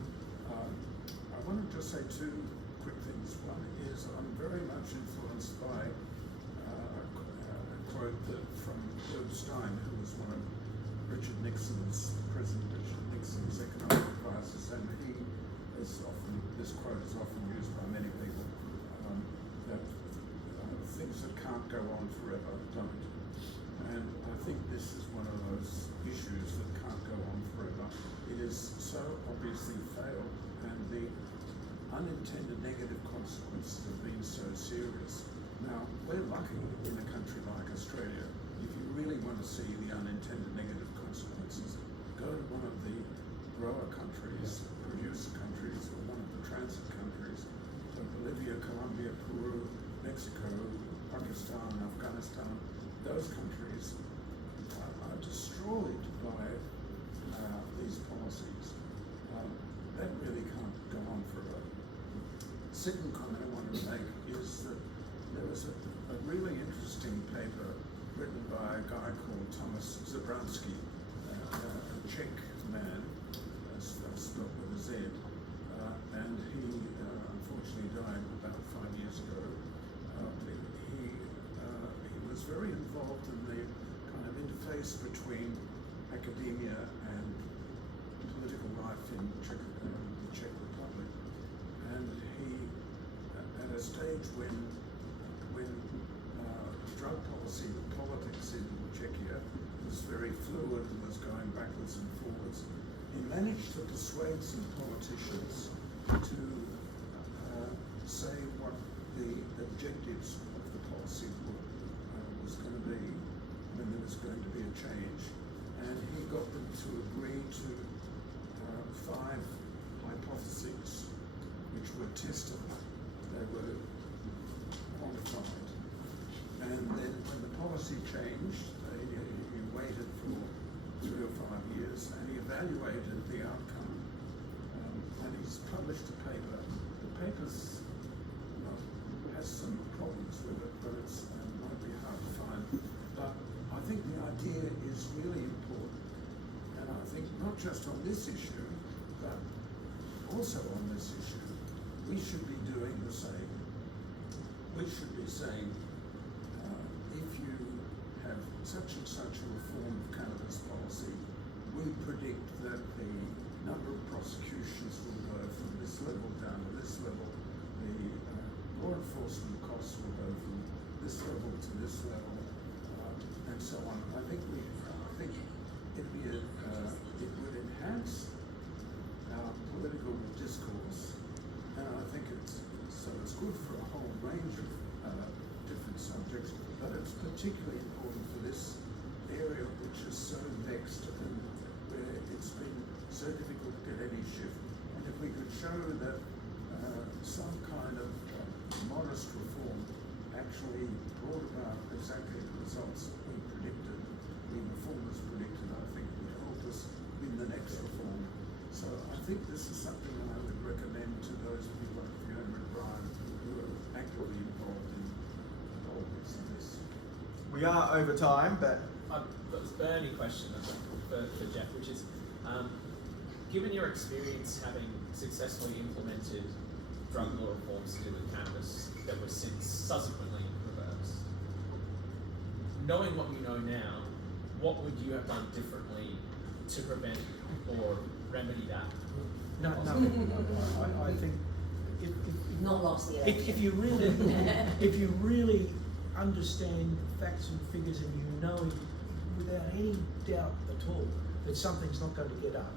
I want to just say two quick things. One is I'm very much influenced by a quote from Herb Stein, who was one of President Richard Nixon's economic advisors, and this quote is often used by many people, that things that can't go on forever don't. And I think this is one of those issues that can't go on forever. It is so obviously failed, and the unintended negative consequences have been so serious. Now, we're lucky in a country like Australia. If you really want to see the unintended negative consequences, go to one of the grower countries, producer countries, or one of the transit countries, so Bolivia, Colombia, Peru, Mexico, Pakistan, Afghanistan. Those countries are destroyed by these policies. That really can't go on forever. Second comment I wanted to make is that there was a really interesting paper written by a guy called Thomas Zabransky, a Czech man, spelled with a Z, and he unfortunately died about 5 years ago. He was very involved in the kind of interface between academia and political life in the Czech Republic, and he, at a stage when drug policy, the politics in Czechia was very fluid and was going backwards and forwards, he managed to persuade some politicians to say what the objectives of the policy was going to be, when there was going to be a change, and he got them to agree to 5 hypotheses which were tested. They were quantified, and then when the policy changed, he waited for 3 or 5 years, and he evaluated the outcome, and he's published a paper. The paper's has some problems with it, but it might be hard to find. But I think the idea is really important, and I think not just on this issue, but also on this issue, we should be doing the same. We should be saying, if you have such and such a reform of cannabis policy, we predict that the number of prosecutions will go from this level down to this level, the law enforcement costs will go from this level to this level, and so on. I think it would enhance our political discourse, and I think it's good for a whole range of different subjects, but it's particularly important for this area which is so vexed and where it's been so difficult to get any shift. And if we could show that some kind of modest reform actually brought about exactly the results that we predicted, the reformers predicted, I think would help us in the next reform. So I think this is something that I would recommend to those people like Fiona and Brian who are actively involved in politics in this. We are over time, but I've got this burning question for Geoff, which is, given your experience having successfully implemented drug law reforms to do with cannabis that were since subsequently reversed, knowing what you know now, what would you have done differently to prevent or remedy that? No, I think Not lost the election. if you really understand facts and figures and you know without any doubt at all that something's not going to get up,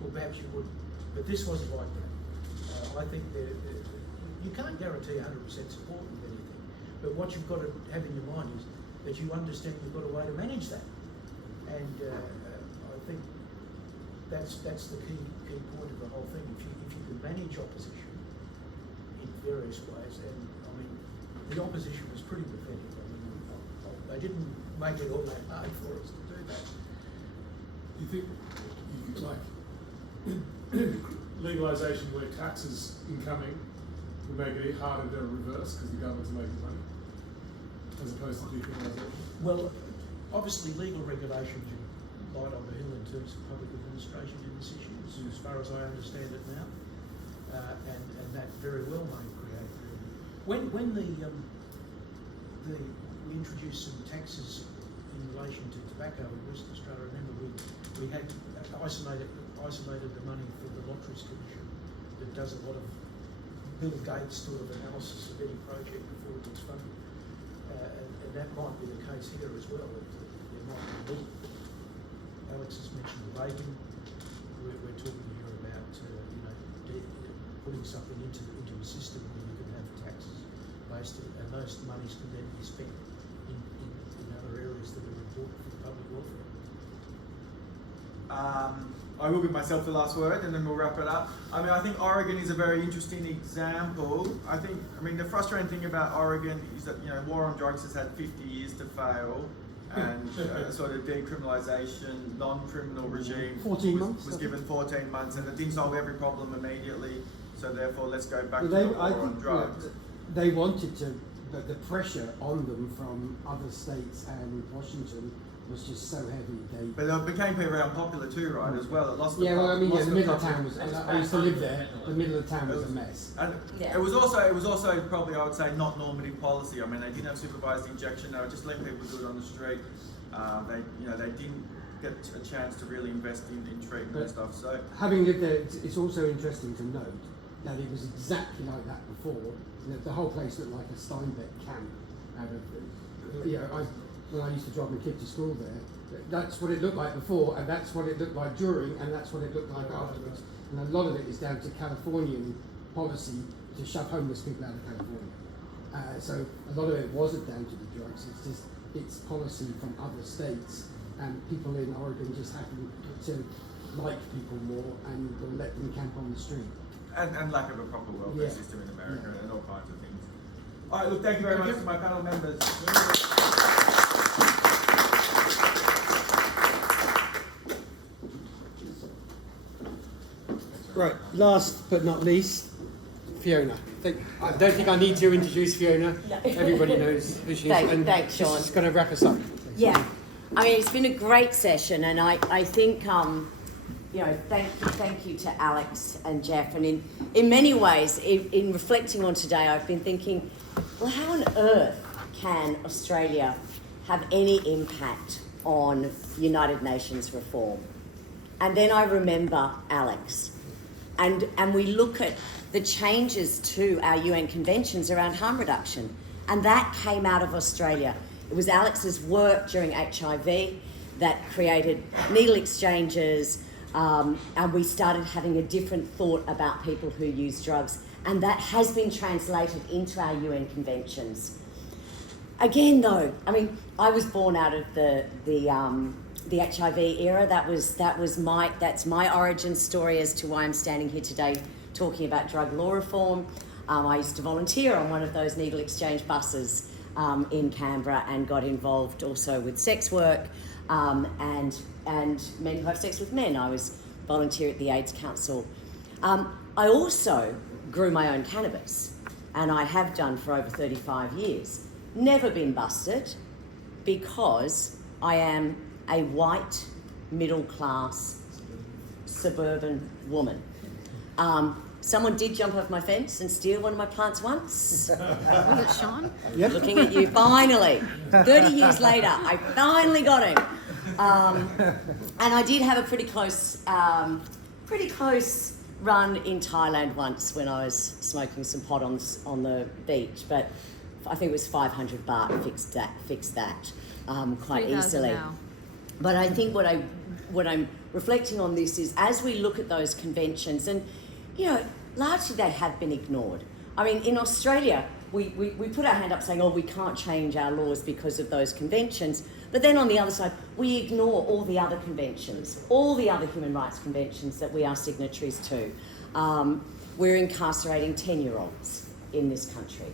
well, perhaps you would. But this wasn't like that. I think you can't guarantee 100% support with anything, but what you've got to have in your mind is that you understand you've got a way to manage that. And I think that's the key point of the whole thing. If you can manage opposition in various ways, and I mean, the opposition was pretty pathetic. I mean, they didn't make it all that hard for us to do that. You think you could, like, legalisation where taxes incoming would make it harder to reverse because the government's making money, as opposed to decriminalisation? Well, obviously legal regulations are light on the hill in terms of public administration in this issue, as far as I understand it now, and that very well may create revenue. When we introduced some taxes in relation to tobacco in Western Australia, remember we had isolated the money for the Lotteries Commission that does a lot of Bill Gates sort of analysis of any project before it gets funded. And that might be the case here as well. There might be. Alex has mentioned Reagan. We're talking here about putting something into a system where you can have taxes based, and those monies can then be spent in other areas that are important for public welfare. I will give myself the last word and then we'll wrap it up. I mean, I think Oregon is a very interesting example. I mean, the frustrating thing about Oregon is that, war on drugs has had 50 years to fail, and sort of decriminalisation, non-criminal regime 14 months, was given 14 months, and it didn't solve every problem immediately, so therefore let's go back to Well, the war on drugs. They wanted to, but the pressure on them from other states and Washington was just so heavy. But it became very unpopular too, right, as well. It lost Yeah, well, I mean, lost the the middle of public- town was. I used to live there. The middle of town was a mess. And Yeah. it was also probably, I would say, not normative policy. I mean, they didn't have supervised injection. They were just letting people do it on the street. They didn't get a chance to really invest in treatment and stuff. So Having lived there, it's also interesting to note that it was exactly like that before. The whole place looked like a Steinbeck camp. When I used to drive my kid to school there, that's what it looked like before, and that's what it looked like during, and that's what it looked like afterwards. And a lot of it is down to Californian policy to shove homeless people out of California. So a lot of it wasn't down to the drugs, it's policy from other states, and people in Oregon just happen to like people more and will let them camp on the street. and lack of a proper welfare system in America and all kinds of things. All right, look, thank you very much to my panel members. Right, last but not least, Fiona. I don't think I need to introduce Fiona. No. Everybody knows who she is. Thanks, Sean. This is going to wrap us up. Yeah, I mean, it's been a great session, and I think, thank you to Alex and Geoff, and in many ways, in reflecting on today, I've been thinking, well, how on earth can Australia have any impact on United Nations reform? And then I remember Alex, and we look at the changes to our UN conventions around harm reduction, and that came out of Australia. It was Alex's work during HIV that created needle exchanges, and we started having a different thought about people who use drugs, and that has been translated into our UN conventions. Again, though, I mean, I was born out of the HIV era. That's my origin story as to why I'm standing here today talking about drug law reform. I used to volunteer on one of those needle exchange buses in Canberra and got involved also with sex work and men who have sex with men. I was volunteer at the AIDS Council. I also grew my own cannabis, and I have done for over 35 years. Never been busted because I am a white, middle-class, suburban woman. Someone did jump off my fence and steal one of my plants once. Sean? Yep. Looking at you, finally. 30 years later, I finally got him. And I did have a pretty close run in Thailand once when I was smoking some pot on the beach, but I think it was 500 baht fixed that quite easily. Now. But I think what I'm reflecting on this is, as we look at those conventions, and largely they have been ignored. I mean, in Australia, we put our hand up saying, oh, we can't change our laws because of those conventions. But then on the other side, we ignore all the other conventions, all the other human rights conventions that we are signatories to. We're incarcerating 10-year-olds in this country.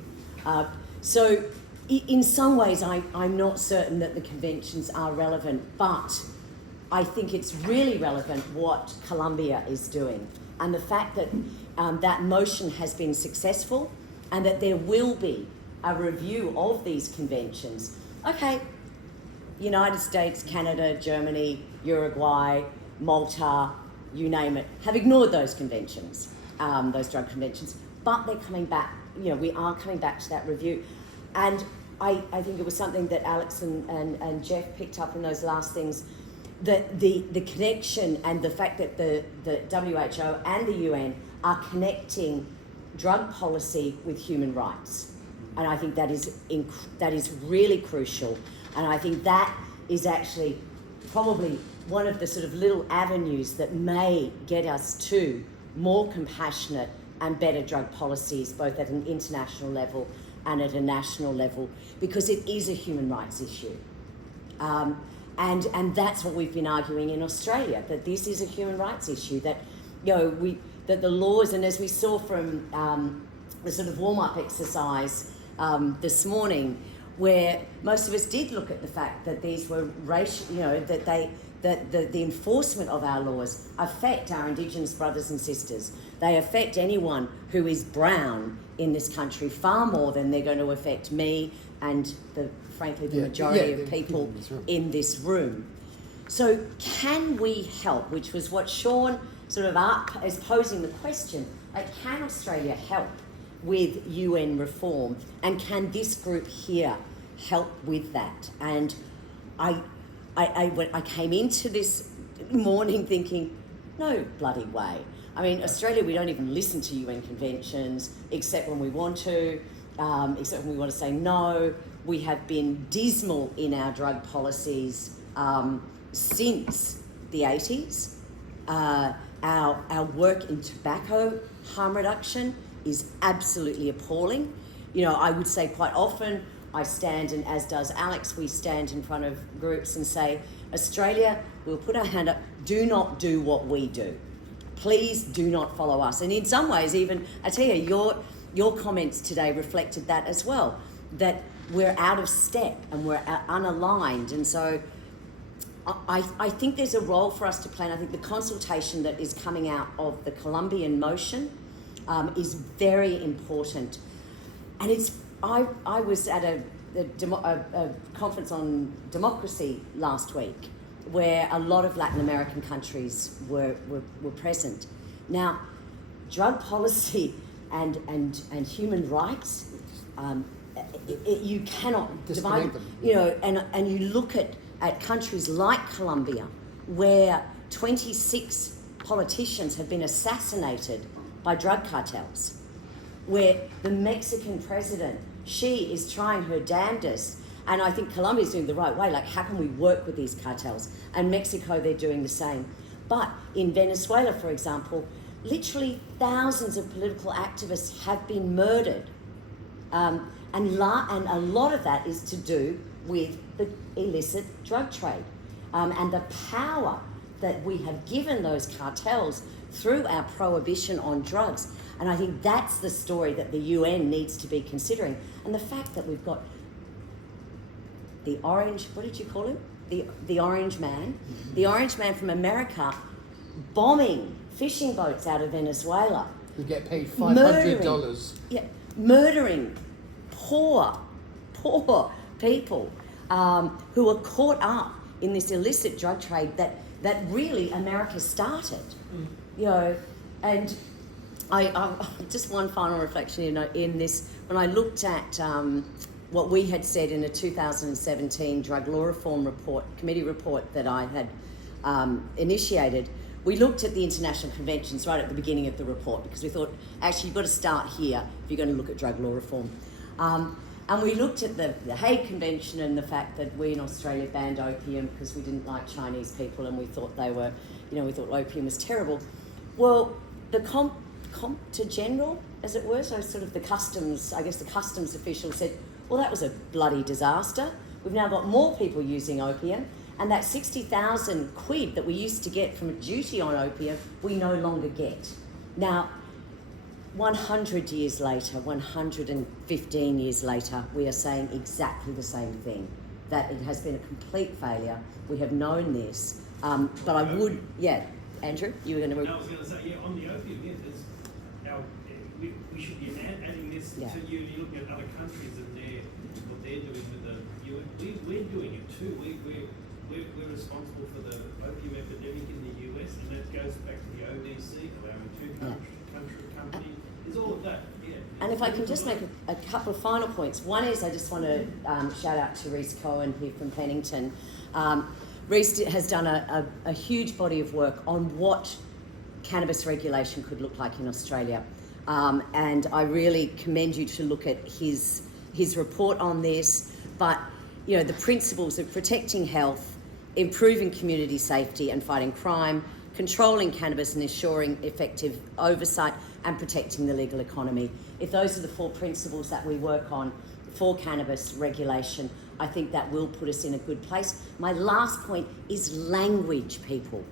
So in some ways, I'm not certain that the conventions are relevant, but I think it's really relevant what Colombia is doing. And the fact that that motion has been successful and that there will be a review of these conventions. Okay, United States, Canada, Germany, Uruguay, Malta, you name it, have ignored those conventions, those drug conventions, but they're coming back, we are coming back to that review. And I think it was something that Alex and Geoff picked up in those last things, that the connection and the fact that the WHO and the UN are connecting drug policy with human rights. And I think that is really crucial. And I think that is actually probably one of the sort of little avenues that may get us to more compassionate and better drug policies, both at an international level and at a national level, because it is a human rights issue. And that's what we've been arguing in Australia, that this is a human rights issue, that that the laws, and as we saw from the sort of warm-up exercise this morning, where most of us did look at the fact that these were racial, that the enforcement of our laws affect our Indigenous brothers and sisters. They affect anyone who is brown in this country far more than they're going to affect me and frankly the majority of people in this room. So can we help, which was what Sean sort of is posing the question, can Australia help with UN reform, and can this group here help with that? And I came into this morning thinking, no bloody way. I mean, Australia, we don't even listen to UN conventions, except when we want to, except when we want to say no. We have been dismal in our drug policies since the 80s. Our work in tobacco harm reduction is absolutely appalling. I would say quite often, I stand, and as does Alex, we stand in front of groups and say, Australia, we'll put our hand up, do not do what we do. Please do not follow us. And in some ways, even, I tell you, your comments today reflected that as well, that we're out of step and we're unaligned. And so I think there's a role for us to play, and I think the consultation that is coming out of the Colombian motion is very important. And I was at a conference on democracy last week, where a lot of Latin American countries were present. Now, drug policy and human rights, you cannot divide them. And you look at countries like Colombia, where 26 politicians have been assassinated by drug cartels, where the Mexican president, she is trying her damnedest, and I think Colombia is doing the right way, like how can we work with these cartels? And Mexico, they're doing the same. But in Venezuela, for example, literally thousands of political activists have been murdered. And a lot of that is to do with the illicit drug trade and the power that we have given those cartels through our prohibition on drugs. And I think that's the story that the UN needs to be considering. And the fact that we've got the orange, what did you call him? The orange man. The orange man from America bombing fishing boats out of Venezuela. You get paid $500. Murdering poor people who are caught up in this illicit drug trade that really America started. And I just one final reflection in this, when I looked at what we had said in a 2017 drug law reform committee report that I had initiated, we looked at the international conventions right at the beginning of the report, because we thought, actually, you've got to start here if you're going to look at drug law reform. And we looked at the Hague Convention and the fact that we in Australia banned opium because we didn't like Chinese people and we thought they were, we thought opium was terrible. Well, the Comptroller General as it were. So sort of the customs official said, well, that was a bloody disaster. We've now got more people using opium, and that 60,000 quid that we used to get from a duty on opium, we no longer get. Now, 100 years later, 115 years later, we are saying exactly the same thing, that it has been a complete failure. We have known this, but I would, Andrew, you were going to... No, I was going to say, on the opium, we should be adding this to you looking at other countries and what they're doing with the UN. We're doing it too. We're responsible for the opium epidemic in the US, and that goes back to the ODC, allowing two-country company. There's all of that, And if I can just make a couple of final points. One is I just want to shout out to Rhys Cohen here from Pennington. Rhys has done a huge body of work on what cannabis regulation could look like in Australia. And I really commend you to look at his report on this. But, the principles of protecting health, improving community safety and fighting crime, controlling cannabis and ensuring effective oversight and protecting the legal economy. If those are the 4 principles that we work on for cannabis regulation, I think that will put us in a good place. My last point is language, people.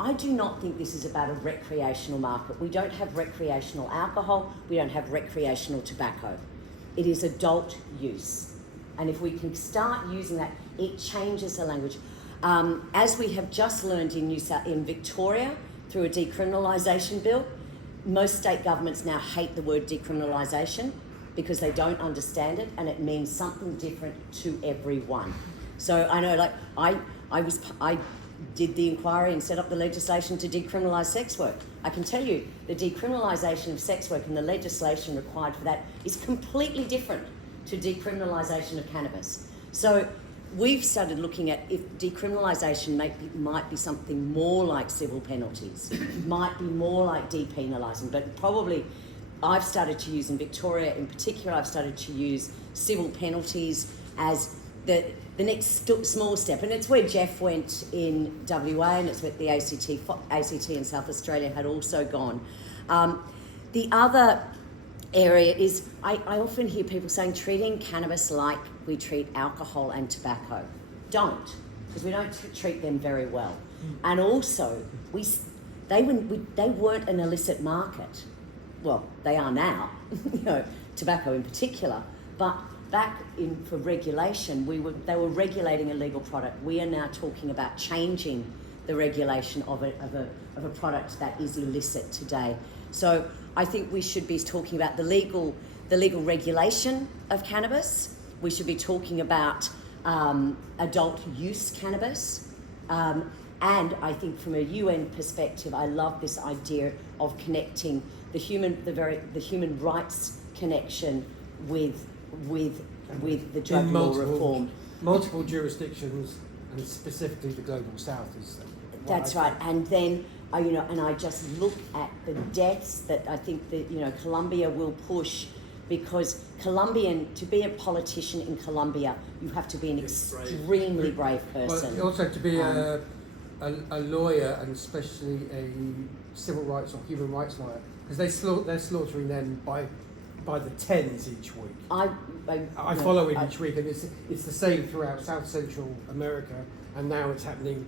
I do not think this is about a recreational market. We don't have recreational alcohol. We don't have recreational tobacco. It is adult use. And if we can start using that, it changes the language. As we have just learned in Victoria through a decriminalisation bill, most state governments now hate the word decriminalisation because they don't understand it, and it means something different to everyone. So I know, I did the inquiry and set up the legislation to decriminalise sex work. I can tell you the decriminalisation of sex work and the legislation required for that is completely different to decriminalisation of cannabis. So we've started looking at if decriminalisation might be something more like civil penalties, might be more like depenalising, but probably I've started to use, in Victoria in particular, I've started to use civil penalties as the next small step. And it's where Geoff went in WA, and it's where the ACT in South Australia had also gone. The other area is, I often hear people saying treating cannabis like we treat alcohol and tobacco. Don't, because we don't treat them very well. And also, they weren't an illicit market. Well, they are now, tobacco in particular, but back for regulation, they were regulating a legal product. We are now talking about changing the regulation of a product that is illicit today. So I think we should be talking about the legal regulation of cannabis. We should be talking about adult use cannabis. And I think from a UN perspective, I love this idea of connecting the human rights connection with the drug law reform. Multiple jurisdictions, and specifically the global south is. That's right, and then and I just look at the deaths that I think that Colombia will push, because to be a politician in Colombia, you have to be an extremely brave person. Well, also to be a lawyer, and especially a civil rights or human rights lawyer, because they're slaughtering them by the tens each week. I follow it each week, and it's the same throughout South Central America, and now it's happening.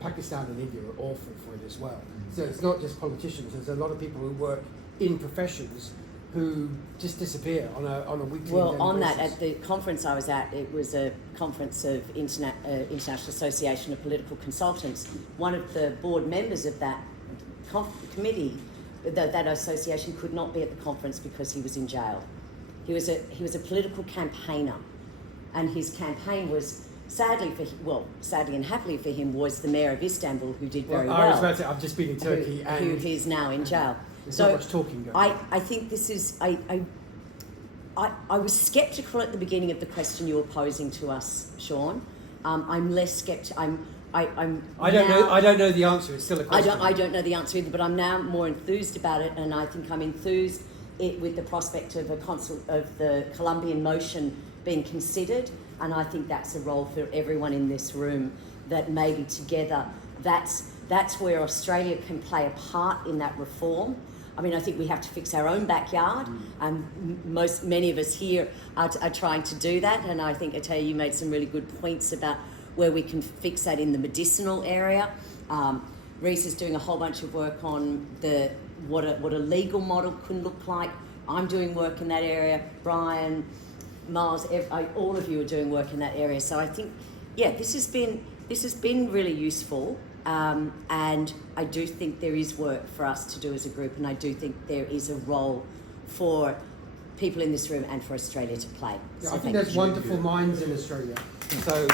Pakistan and India are awful for it as well. So it's not just politicians. There's a lot of people who work in professions who just disappear on a weekly. Well, on basis. That, at the conference I was at, it was a conference of International Association of Political Consultants. One of the board members of that committee, that association, could not be at the conference because he was in jail. He was a political campaigner, and his campaign was sadly and happily for him, was the mayor of Istanbul, who did very well. I was about to say, I've just been in Turkey, who is now in jail. There's not much talking going on. I think this is I was sceptical at the beginning of the question you were posing to us, Sean. I'm less sceptical. I don't know the answer. It's still a question. I don't know the answer either, but I'm now more enthused about it, and I think I'm enthused with the prospect of the Colombian motion being considered, and I think that's a role for everyone in this room, that maybe together that's where Australia can play a part in that reform. I mean, I think we have to fix our own backyard, and many of us here are trying to do that. And I think, Ataya, you made some really good points about where we can fix that in the medicinal area. Reese is doing a whole bunch of work on what a legal model can look like. I'm doing work in that area. Brian, Miles, all of you are doing work in that area. So I think, yeah, this has been really useful. And I do think there is work for us to do as a group, and I do think there is a role for people in this room and for Australia to play. Yeah, So I think there's wonderful minds in Australia. So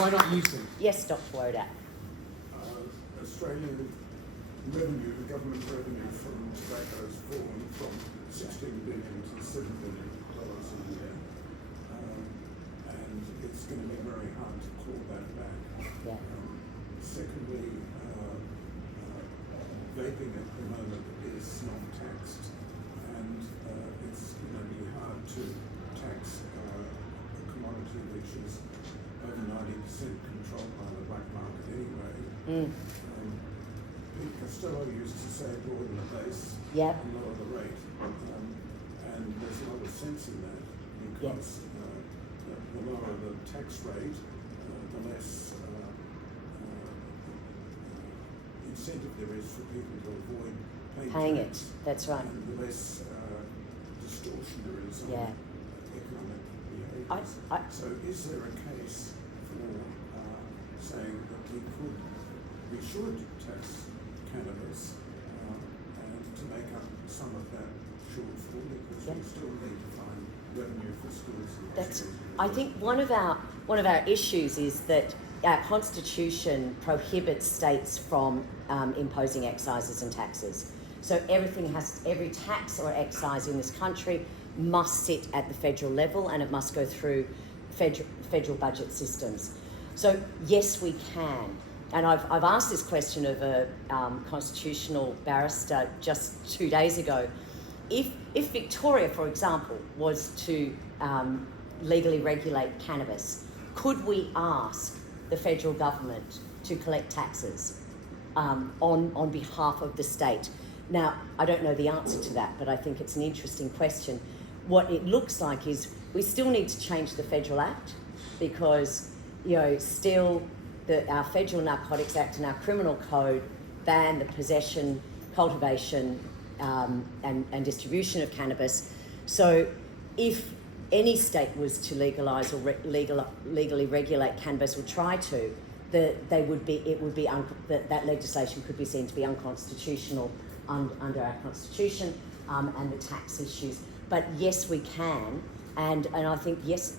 why not use them? Yes, Dr. Wodak. Australian revenue, the government revenue from tobacco has fallen from $16 billion to $7 billion a year. And it's going to be very hard to claw that back. Yeah. Secondly, vaping at the moment is not taxed, and it's going to be hard to tax a commodity which is over 90% controlled by the black market anyway. Pete Costello used to say broaden the base Yep. and lower the rate, and there's a lot of sense in that, because the lower the tax rate, the less incentive there is for people to avoid paying It. tax, That's right. and the less distortion there is on Yeah. economic behaviours. I, So is there a case for saying that we should tax cannabis and to make up some of that shortfall, because we still need to find revenue for schools and hospitals? I think one of our issues is that our constitution prohibits states from imposing excises and taxes. So every tax or excise in this country must sit at the federal level, and it must go through federal budget systems. So yes, we can. And I've asked this question of a constitutional barrister just 2 days ago. If Victoria, for example, was to legally regulate cannabis, could we ask the federal government to collect taxes on behalf of the state? Now, I don't know the answer to that, but I think it's an interesting question. What it looks like is we still need to change the Federal Act, because, still our Federal Narcotics Act and our Criminal Code ban the possession, cultivation, and distribution of cannabis. So if any state was to legalise or legally regulate cannabis, or try to, that legislation could be seen to be unconstitutional under our constitution, and the tax issues. But yes, we can, and I think, yes,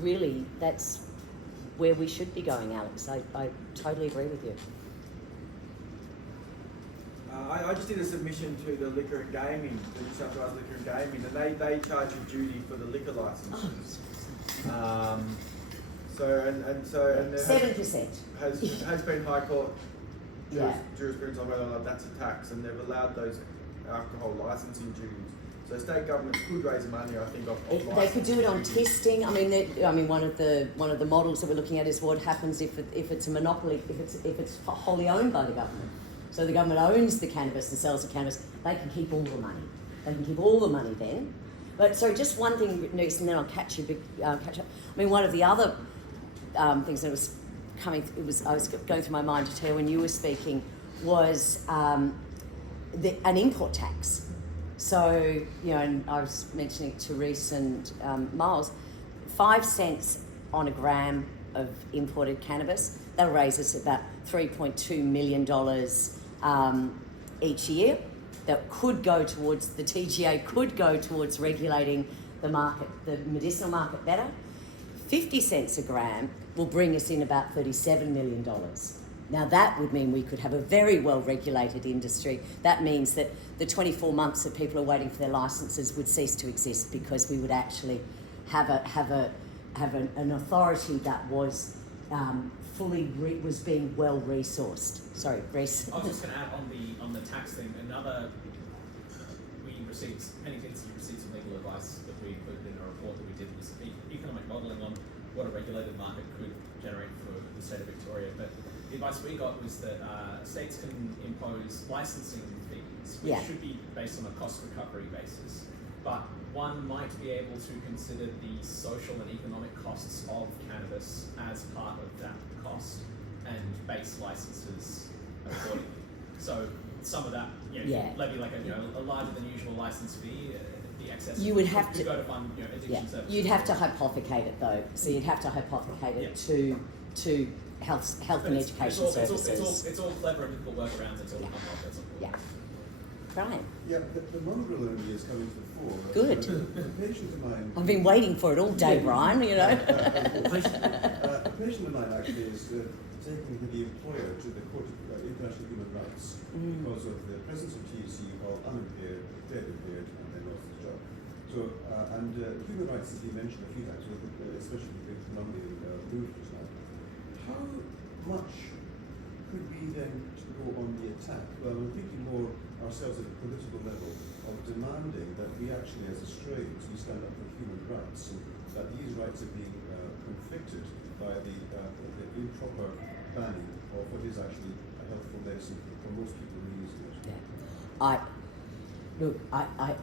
really, that's where we should be going, Alex. I totally agree with you. I just did a submission to the Liquor and Gaming, the New South Wales Liquor and Gaming, and they charge a duty for the liquor licences. And there 7%. has been High Court Yeah. jurisprudence on whether or not that's a tax, and they've allowed those alcohol licensing duties. So state governments could raise money, I think, off They could do it on licensing duties. testing. I mean, one of the models that we're looking at is what happens if it's a monopoly, if it's wholly owned by the government. So the government owns the cannabis and sells the cannabis. They can keep all the money. They can keep all the money then. But sorry, just one thing, Nix, and then I'll catch up. I mean, one of the other things that was I was going through my mind to tell you when you were speaking was an import tax. So, and I was mentioning to Reese and Miles, 5 cents on a gram of imported cannabis, that'll raise us about $3.2 million each year. That could go towards, the TGA could go towards regulating the market, the medicinal market better. 50 cents a gram will bring us in about $37 million. Now that would mean we could have a very well regulated industry. That means that the 24 months that people are waiting for their licenses would cease to exist, because we would actually have an authority that was was being well resourced. Sorry, Reese. I was just going to add on the tax thing. We received many received some legal advice that we included in a report that we did, was economic modelling on what a regulated market could generate for advice we got was that states can impose licensing fees, which Yeah. should be based on a cost recovery basis. But one might be able to consider the social and economic costs of cannabis as part of that cost and base licenses accordingly. So some of that, Yeah. levy like a larger than usual license fee. The excess You would have could to- go to fund addiction services. You'd have to hypothecate it though. So you'd have to hypothecate it to health But and it's education all, services. It's all clever and difficult workarounds until the Commonwealth does it. Yeah. Brian, Yeah, the mongrel only is coming to the fore. Good. A patient of mine. I've been waiting for it all day, Brian. You know. A patient of mine actually is taking the employer to the Court of International Human Rights because of the presence of THC while unimpaired, dead impaired, and then lost his job. So, human rights has been mentioned a few times, especially the Colombian movement now. How much could we then go on the attack? Well, we're thinking more ourselves at a political level of demanding that we actually, as Australians, we stand up for human rights, and that these rights are being conflicted by the improper banning of what is actually a healthful medicine for most people who use it. Yeah.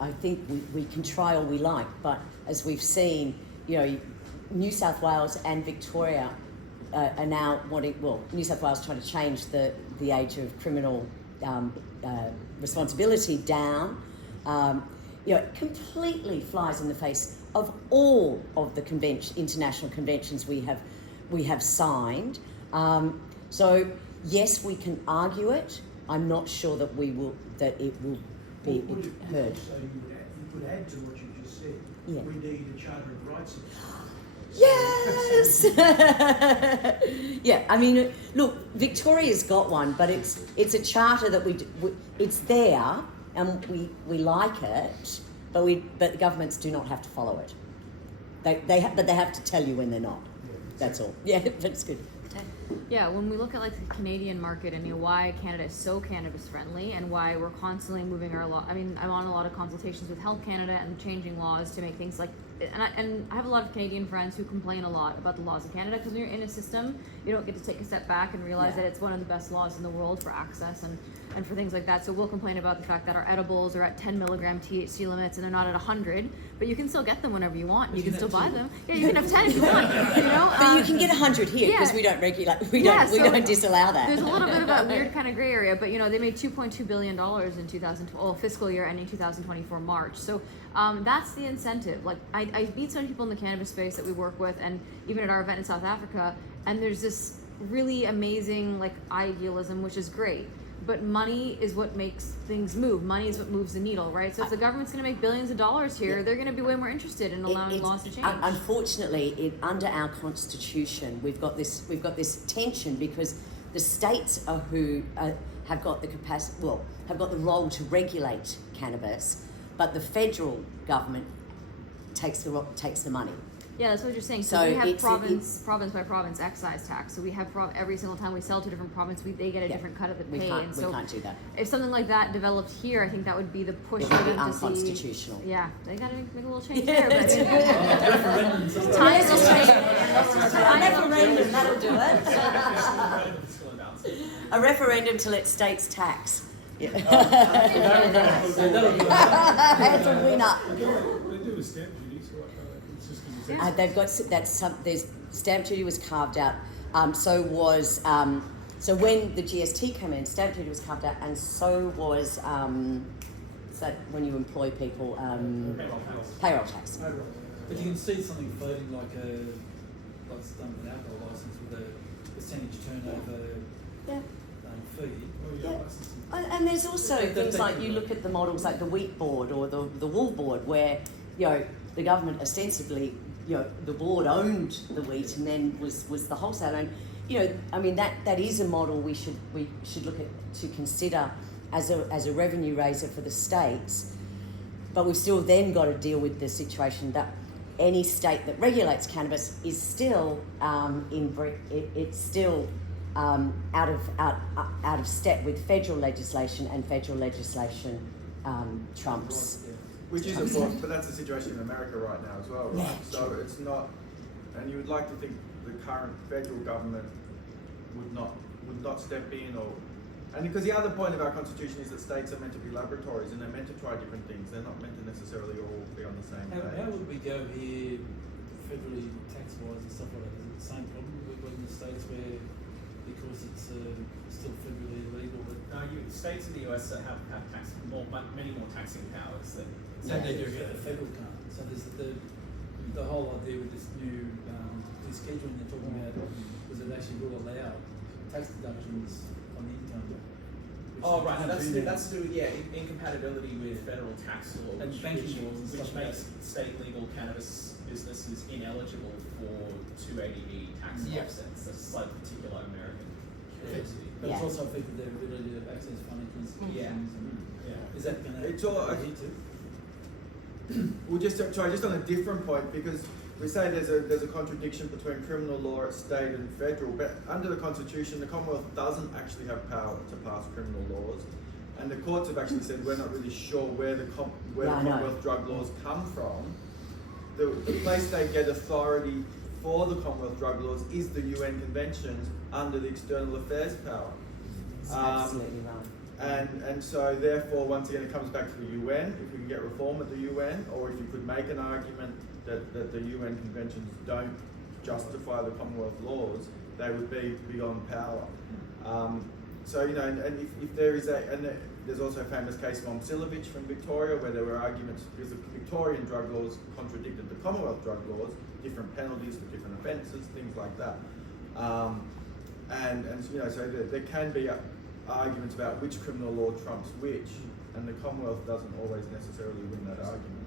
I think we can try all we like, but as we've seen, New South Wales and Victoria are now wanting. Well, New South Wales trying to change the age of criminal responsibility down. It completely flies in the face of all of the international conventions we have signed. So yes, we can argue it. I'm not sure that it will be heard. So you could add to what you just said. Yeah. We need a Charter of Rights. Yes. Yeah. I mean, look, Victoria's got one, but it's a charter that it's there, and we like it, but the governments do not have to follow it. But they have to tell you when they're not. That's all. Yeah, that's good. Yeah, when we look at like the Canadian market and why Canada is so cannabis friendly and why we're constantly moving our law. I mean, I'm on a lot of consultations with Health Canada and changing laws to make things like. And I have a lot of Canadian friends who complain a lot about the laws of Canada because when you're in a system, you don't get to take a step back and realize that it's one of the best laws in the world for access and for things like that. So we'll complain about the fact that our edibles are at 10 milligram THC limits and they're not at 100, but you can still get them whenever you want. You can still buy them. Yeah, you can have 10 if you want. But you can get 100 here because we don't regulate. We don't disallow that. There's a little bit of a weird kind of gray area, but they made $2.2 billion in fiscal year ending 2024 March. So that's the incentive. Like I meet some people in the cannabis space that we work with, and even at our event in South Africa, and there's this really amazing idealism, which is great. But money is what makes things move. Money is what moves the needle, right? So if the government's going to make billions of dollars here, they're going to be way more interested in allowing laws to change. Unfortunately, under our constitution, we've got this tension because the states are who have got the capacity, have got the role to regulate cannabis, but the federal government takes the money. Yeah, that's what you're saying. So So we have it's- province by province excise tax. So we have every single time we sell to a different province, they get a different cut of the We pay. can't And so do that. if something like that developed here, I think that would be the push It for would be them to see. unconstitutional. Yeah, they got to make a little change there. But Times will change. A referendum, that'll do it. A referendum to let states tax. Yeah. That's a winner. They do with stamp duty, so it's just because it's They've got there's stamp duty was carved out. So when the GST came in, stamp duty was carved out, and so was so when you employ people, payroll tax. But you can see something floating like what's done with an alcohol license with a percentage turnover fee. Yeah. And there's also things like you look at the models like the wheat board or the wool board, where the government ostensibly the board owned the wheat and then was the wholesale owned. I mean that is a model we should look at to consider as a revenue raiser for the states, but we've still then got to deal with the situation that any state that regulates cannabis is still it's still out of step with federal legislation, and federal legislation trumps. Which is, of course, but that's the situation in America right now as well, right? Yeah, so it's not, and you would like to think the current federal government would not step in, or and because the other point of our constitution is that states are meant to be laboratories and they're meant to try different things. They're not meant to necessarily all be on the same page. How would we go here federally tax-wise and stuff like that? Is it the same problem we've got in the States where, because it's still federally illegal, that States in the US that have many more taxing powers than they do here, the federal can't. So there's the whole idea with this new descheduling they're talking about was it actually will allow tax deductions on income. Oh right, now that's to do with incompatibility with federal tax law, and banking laws and which stuff makes like that. state legal cannabis businesses ineligible for 280E tax offsets. That's like a particular American curiosity. But it's also affected their ability to access funding institutions. Is that going to It's all. We'll just on a different point, because we say there's a contradiction between criminal law at state and federal, but under the Constitution, the Commonwealth doesn't actually have power to pass criminal laws, and the courts have actually said we're not really sure where the Commonwealth drug laws come from. The place they get authority for the Commonwealth drug laws is the UN conventions under the External Affairs power. That's absolutely right. And so therefore, once again, it comes back to the UN. If we can get reform at the UN, or if you could make an argument that the UN conventions don't justify the Commonwealth laws, they would be beyond power. So, you know, and if there is there's also a famous case of Momcilovic from Victoria, where there were arguments because the Victorian drug laws contradicted the Commonwealth drug laws, different penalties for different offences, things like that. And you know, so there can be arguments about which criminal law trumps which, and the Commonwealth doesn't always necessarily win that argument.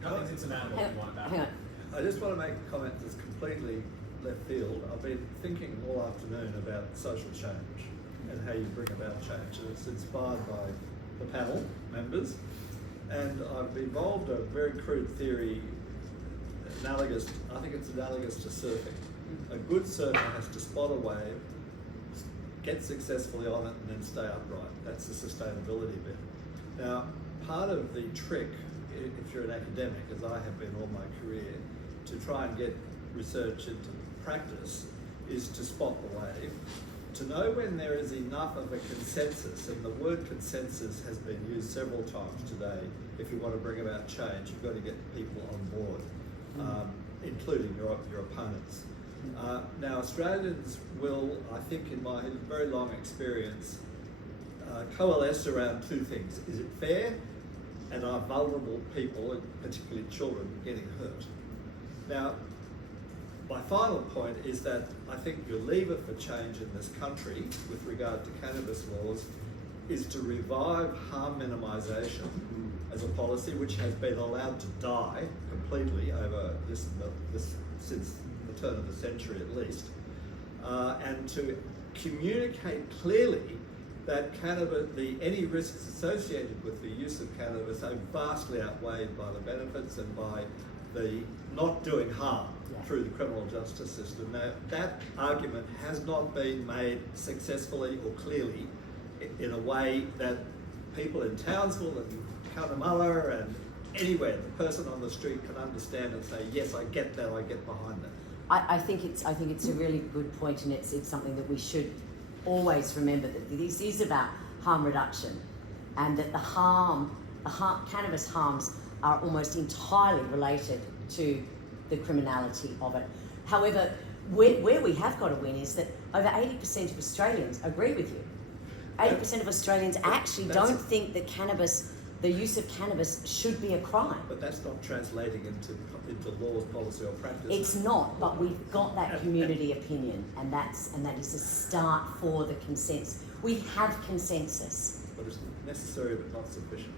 Nothing's insurmountable if you want about it. I just want to make a comment that's completely left field. I've been thinking all afternoon about social change and how you bring about change, and it's inspired by the panel members. And I've evolved a very crude theory analogous to surfing. A good surfer has to spot a wave, get successfully on it, and then stay upright. That's the sustainability bit. Now, part of the trick, if you're an academic, as I have been all my career, to try and get research into practice, is to spot the wave, to know when there is enough of a consensus, and the word consensus has been used several times today. If you want to bring about change, you've got to get people on board, including your opponents. Now, Australians will, I think in my very long experience, coalesce around two things. Is it fair? And are vulnerable people, particularly children, getting hurt? Now, my final point is that I think your lever for change in this country with regard to cannabis laws is to revive harm minimisation as a policy which has been allowed to die completely over this since the turn of the century at least, and to communicate clearly that any risks associated with the use of cannabis are vastly outweighed by the benefits and by the not doing harm through the criminal justice system. Now, that argument has not been made successfully or clearly in a way that people in Townsville and Cunnamulla and anywhere, the person on the street can understand and say, yes, I get that, I get behind that. I think it's a really good point, and it's something that we should always remember, that this is about harm reduction, and that cannabis harms are almost entirely related to the criminality of it. However, where we have got to win is that over 80% of Australians agree with you. 80% of Australians actually don't think that the use of cannabis should be a crime. But that's not translating into laws, policy or practice. It's not, but we've got that community opinion, and that is a start for the consensus. We have consensus. But it's necessary but not sufficient.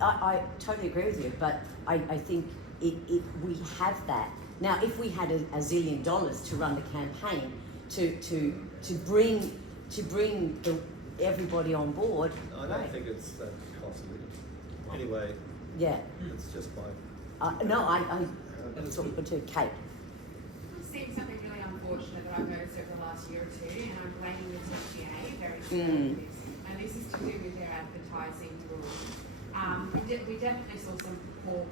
I totally agree with you, but I think we have that. Now, if we had a zillion dollars to run the campaign to bring everybody on board, I don't think it's that costly. Anyway, it's just my... it's all good too. Kate. I've seen something really unfortunate that I've noticed over the last year or two, and I'm blaming the TGA very strongly for this. And this is to do with their advertising rules. We definitely saw some poor,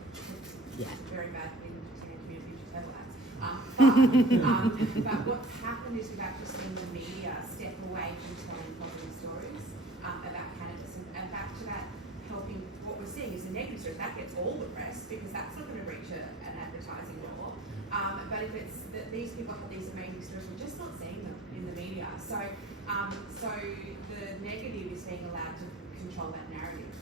very bad in the community to tell that. But what's happened is we've actually seen the media step away from telling positive stories about cannabis, and back to that, helping. What we're seeing is the negative stories. That gets all the press because that's not going to reach an advertising law. But if it's that these people have these amazing stories, we're just not seeing them in the media. So the negative is being allowed to control that narrative.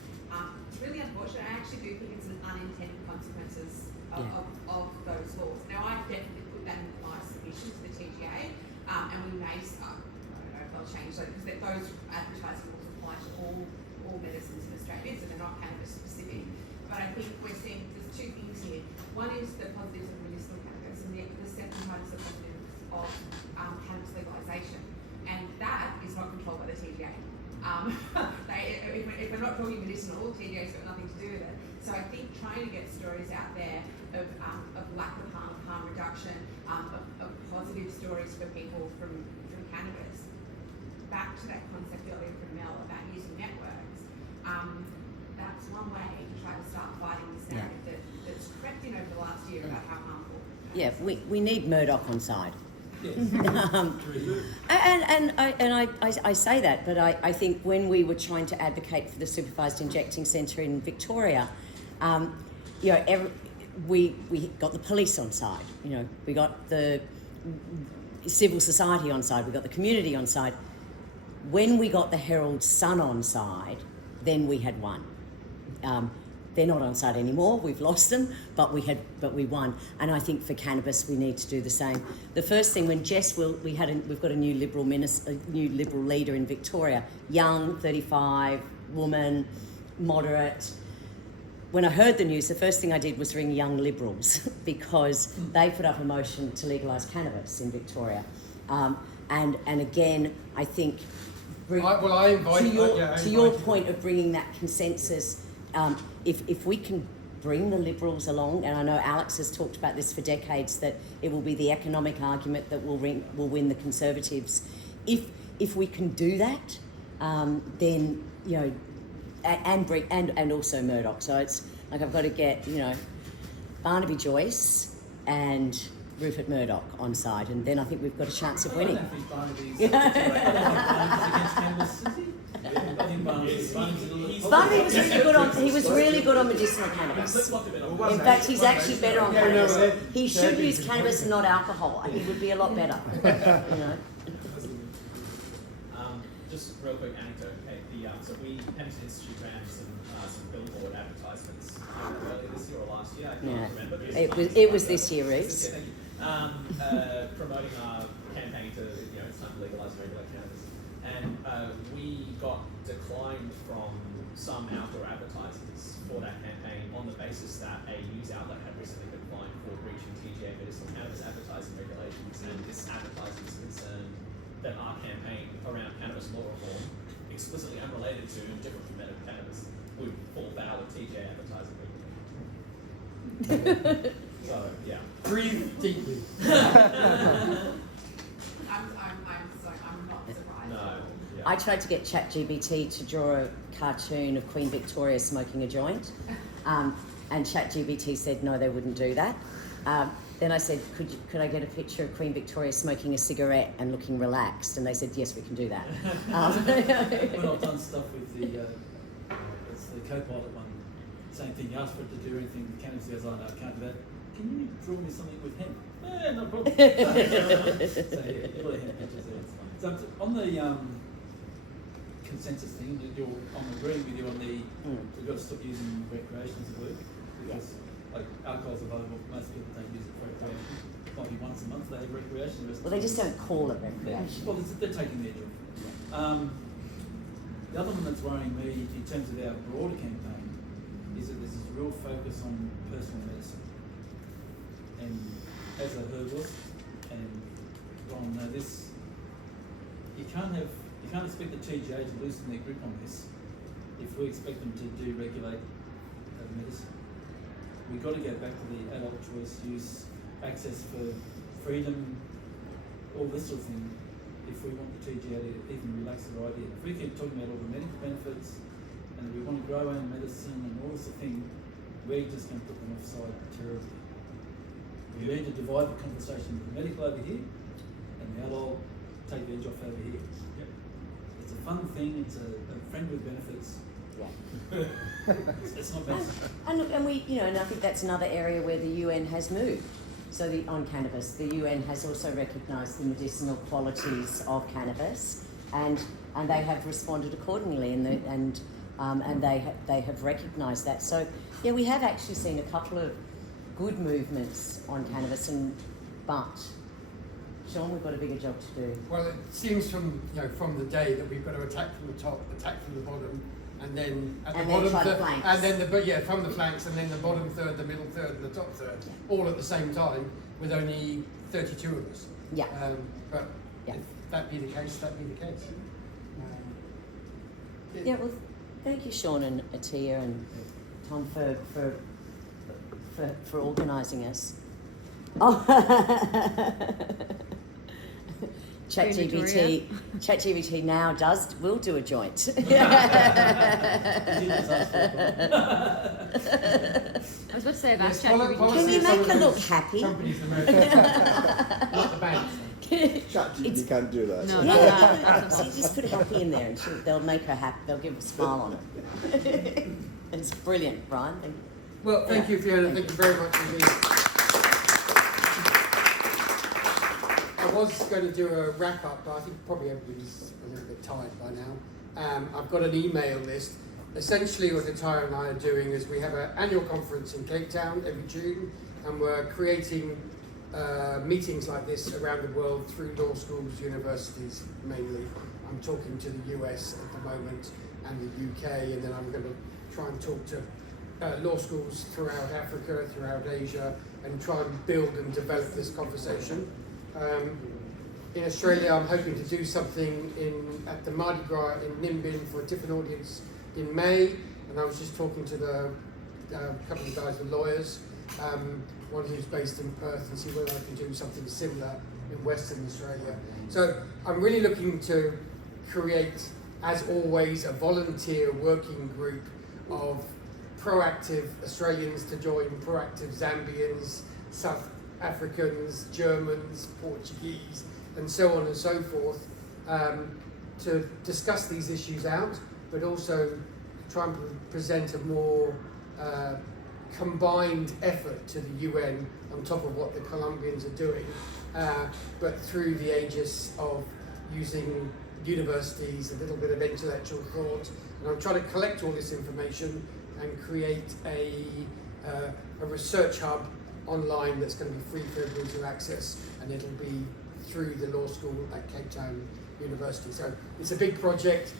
It's really unfortunate. I actually do think it's an unintended consequences of those laws. Now, I definitely put that in my submission to the TGA, and we may start. I don't know if they'll change those because those advertising laws apply to all medicines in Australia, so they're not cannabis specific. But I think we're seeing there's two things here. One is the positives of medicinal cannabis, and the second one is the positives of cannabis legalisation, and that is not controlled by the TGA. If we're not talking medicinal, TGA's got nothing to do with it. So I think trying to get stories out there of lack of harm reduction, of positive stories for people from cannabis. Back to that concept earlier from Mel about using networks. That's one way to try to start fighting this narrative that's crept in over the last year about how harmful. Yeah, we need Murdoch on side. Yes. I say that, but I think when we were trying to advocate for the supervised injecting centre in Victoria, we got the police on side. We got the civil society on side. We got the community on side. When we got the Herald Sun on side, then we had won. They're not on side anymore. We've lost them, but we won. And I think for cannabis, we need to do the same. The first thing when we've got a new Liberal minister, a new Liberal leader in Victoria, young, 35, woman, moderate. When I heard the news, the first thing I did was ring Young Liberals because they put up a motion to legalise cannabis in Victoria. And again, I think to your point of bringing that consensus. If we can bring the Liberals along, and I know Alex has talked about this for decades, that it will be the economic argument that will win the Conservatives. If we can do that, then and also Murdoch. So it's like I've got to get Barnaby Joyce and Rupert Murdoch on side, and then I think we've got a chance of winning. I don't think Barnaby's against cannabis, is he? I think Barnaby's Barnaby was really good on. He was really good on medicinal cannabis. In fact, he's actually better on cannabis. He should use cannabis and not alcohol. He would be a lot better. Just real quick anecdote. Okay, so we Pemberton Institute ran some billboard advertisements earlier this year or last year. I can't remember. It was this year, Reece. Thank you. Promoting our campaign to it's time to legalise regular cannabis, and we got declined from some outdoor advertisers for that campaign on the basis that a news outlet had recently been fined for breaching TGA medicinal cannabis advertising regulations, and this advertiser is concerned that our campaign around cannabis law reform, explicitly unrelated to and different from medical cannabis, would fall foul of TGA advertising regulations. So yeah. Breathe deeply. I'm not surprised. No. Yeah. I tried to get ChatGPT to draw a cartoon of Queen Victoria smoking a joint, and ChatGPT said no, they wouldn't do that. Then I said, could I get a picture of Queen Victoria smoking a cigarette and looking relaxed? And they said, yes, we can do that. When I've done stuff with it's the co-pilot one, same thing. You ask for it to do anything with cannabis, he goes, oh no, I can't do that. Can you draw me something with hemp? Yeah, no problem. So yeah, a lot of hemp pictures there. So on the consensus thing, I'm agreeing with you on we've got to stop using recreation as a word, because like alcohol's available, most people don't use it for recreation. It might be once a month they have recreation. Well, they just don't call it recreation. Well, they're taking their job. The other one that's worrying me in terms of our broader campaign is that there's this real focus on personal medicine. And as a herbalist, and Ron know this, you can't expect the TGA to loosen their grip on this if we expect them to regulate medicine. We've got to go back to the adult choice, use, access for freedom, all this sort of thing, if we want the TGA to even relax their idea. If we keep talking about all the medical benefits and we want to grow our own medicine and all this sort of thing, we're just going to put them offside terribly. We You need to divide the conversation with the medical over here and the adult take the edge off over here. Yep. It's a fun thing, it's a friend with benefits. Yeah. It's not bad. And look, and we, and I think that's another area where the UN has moved. So on cannabis, the UN has also recognised the medicinal qualities of cannabis, and they have responded accordingly, and they have recognised that. So yeah, we have actually seen a couple of good movements on cannabis, but Sean, we've got a bigger job to do. Well, it seems from the day that we've got to attack from the top, attack from the bottom, and then at the bottom try the flanks. and then from the flanks, and then the bottom third, the middle third, and the top third, all at the same time, with only 32 of us. Yeah. But Yeah. if that be the case, that be the case. Yeah, well, thank you, Sean and Atia and Tom for organising us. Oh. ChatGPT now will do a joint. I was about to say, I've asked ChatGPT. Can you make her look happy? Companies in America, not the banks. ChatGPT can't do that. No, Yeah, so you just put happy in there, and they'll make her happy. They'll give a smile on it. It's brilliant, Brian. Thank you. Well, thank you, Fiona. Thank you very much indeed. I was going to do a wrap up, but I think probably everybody's a little bit tired by now. I've got an email list. Essentially, what Ataya and I are doing is we have an annual conference in Cape Town every June, and we're creating meetings like this around the world through law schools, universities mainly. I'm talking to the US at the moment and the UK, and then I'm going to try and talk to law schools throughout Africa, throughout Asia, and try and build and develop this conversation. In Australia, I'm hoping to do something at the Mardi Gras in Nimbin for a different audience in May, and I was just talking to the couple of guys, the lawyers, one who's based in Perth, and see whether I can do something similar in Western Australia. So I'm really looking to create, as always, a volunteer working group of proactive Australians to join proactive Zambians, South Africans, Germans, Portuguese, and so on and so forth, to discuss these issues out, but also try and present a more combined effort to the UN on top of what the Colombians are doing, but through the aegis of using universities, a little bit of intellectual thought, and I'm trying to collect all this information and create a research hub online that's going to be free for everyone to access, and it'll be through the law school at Cape Town University. So it's a big project.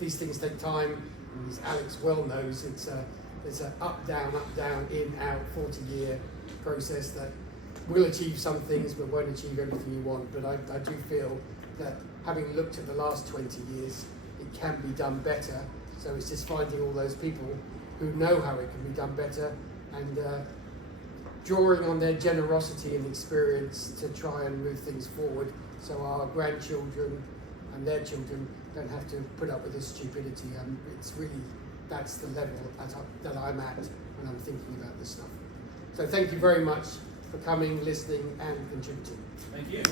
These things take time, and as Alex well knows, it's an up, down, in, out, 40-year process that will achieve some things but won't achieve everything you want. But I do feel that having looked at the last 20 years, it can be done better. So it's just finding all those people who know how it can be done better, and drawing on their generosity and experience to try and move things forward, so our grandchildren and their children don't have to put up with this stupidity. It's really, that's the level that I'm at when I'm thinking about this stuff. So thank you very much for coming, listening, and contributing. Thank you.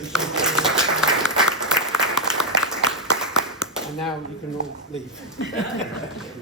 And now you can all leave.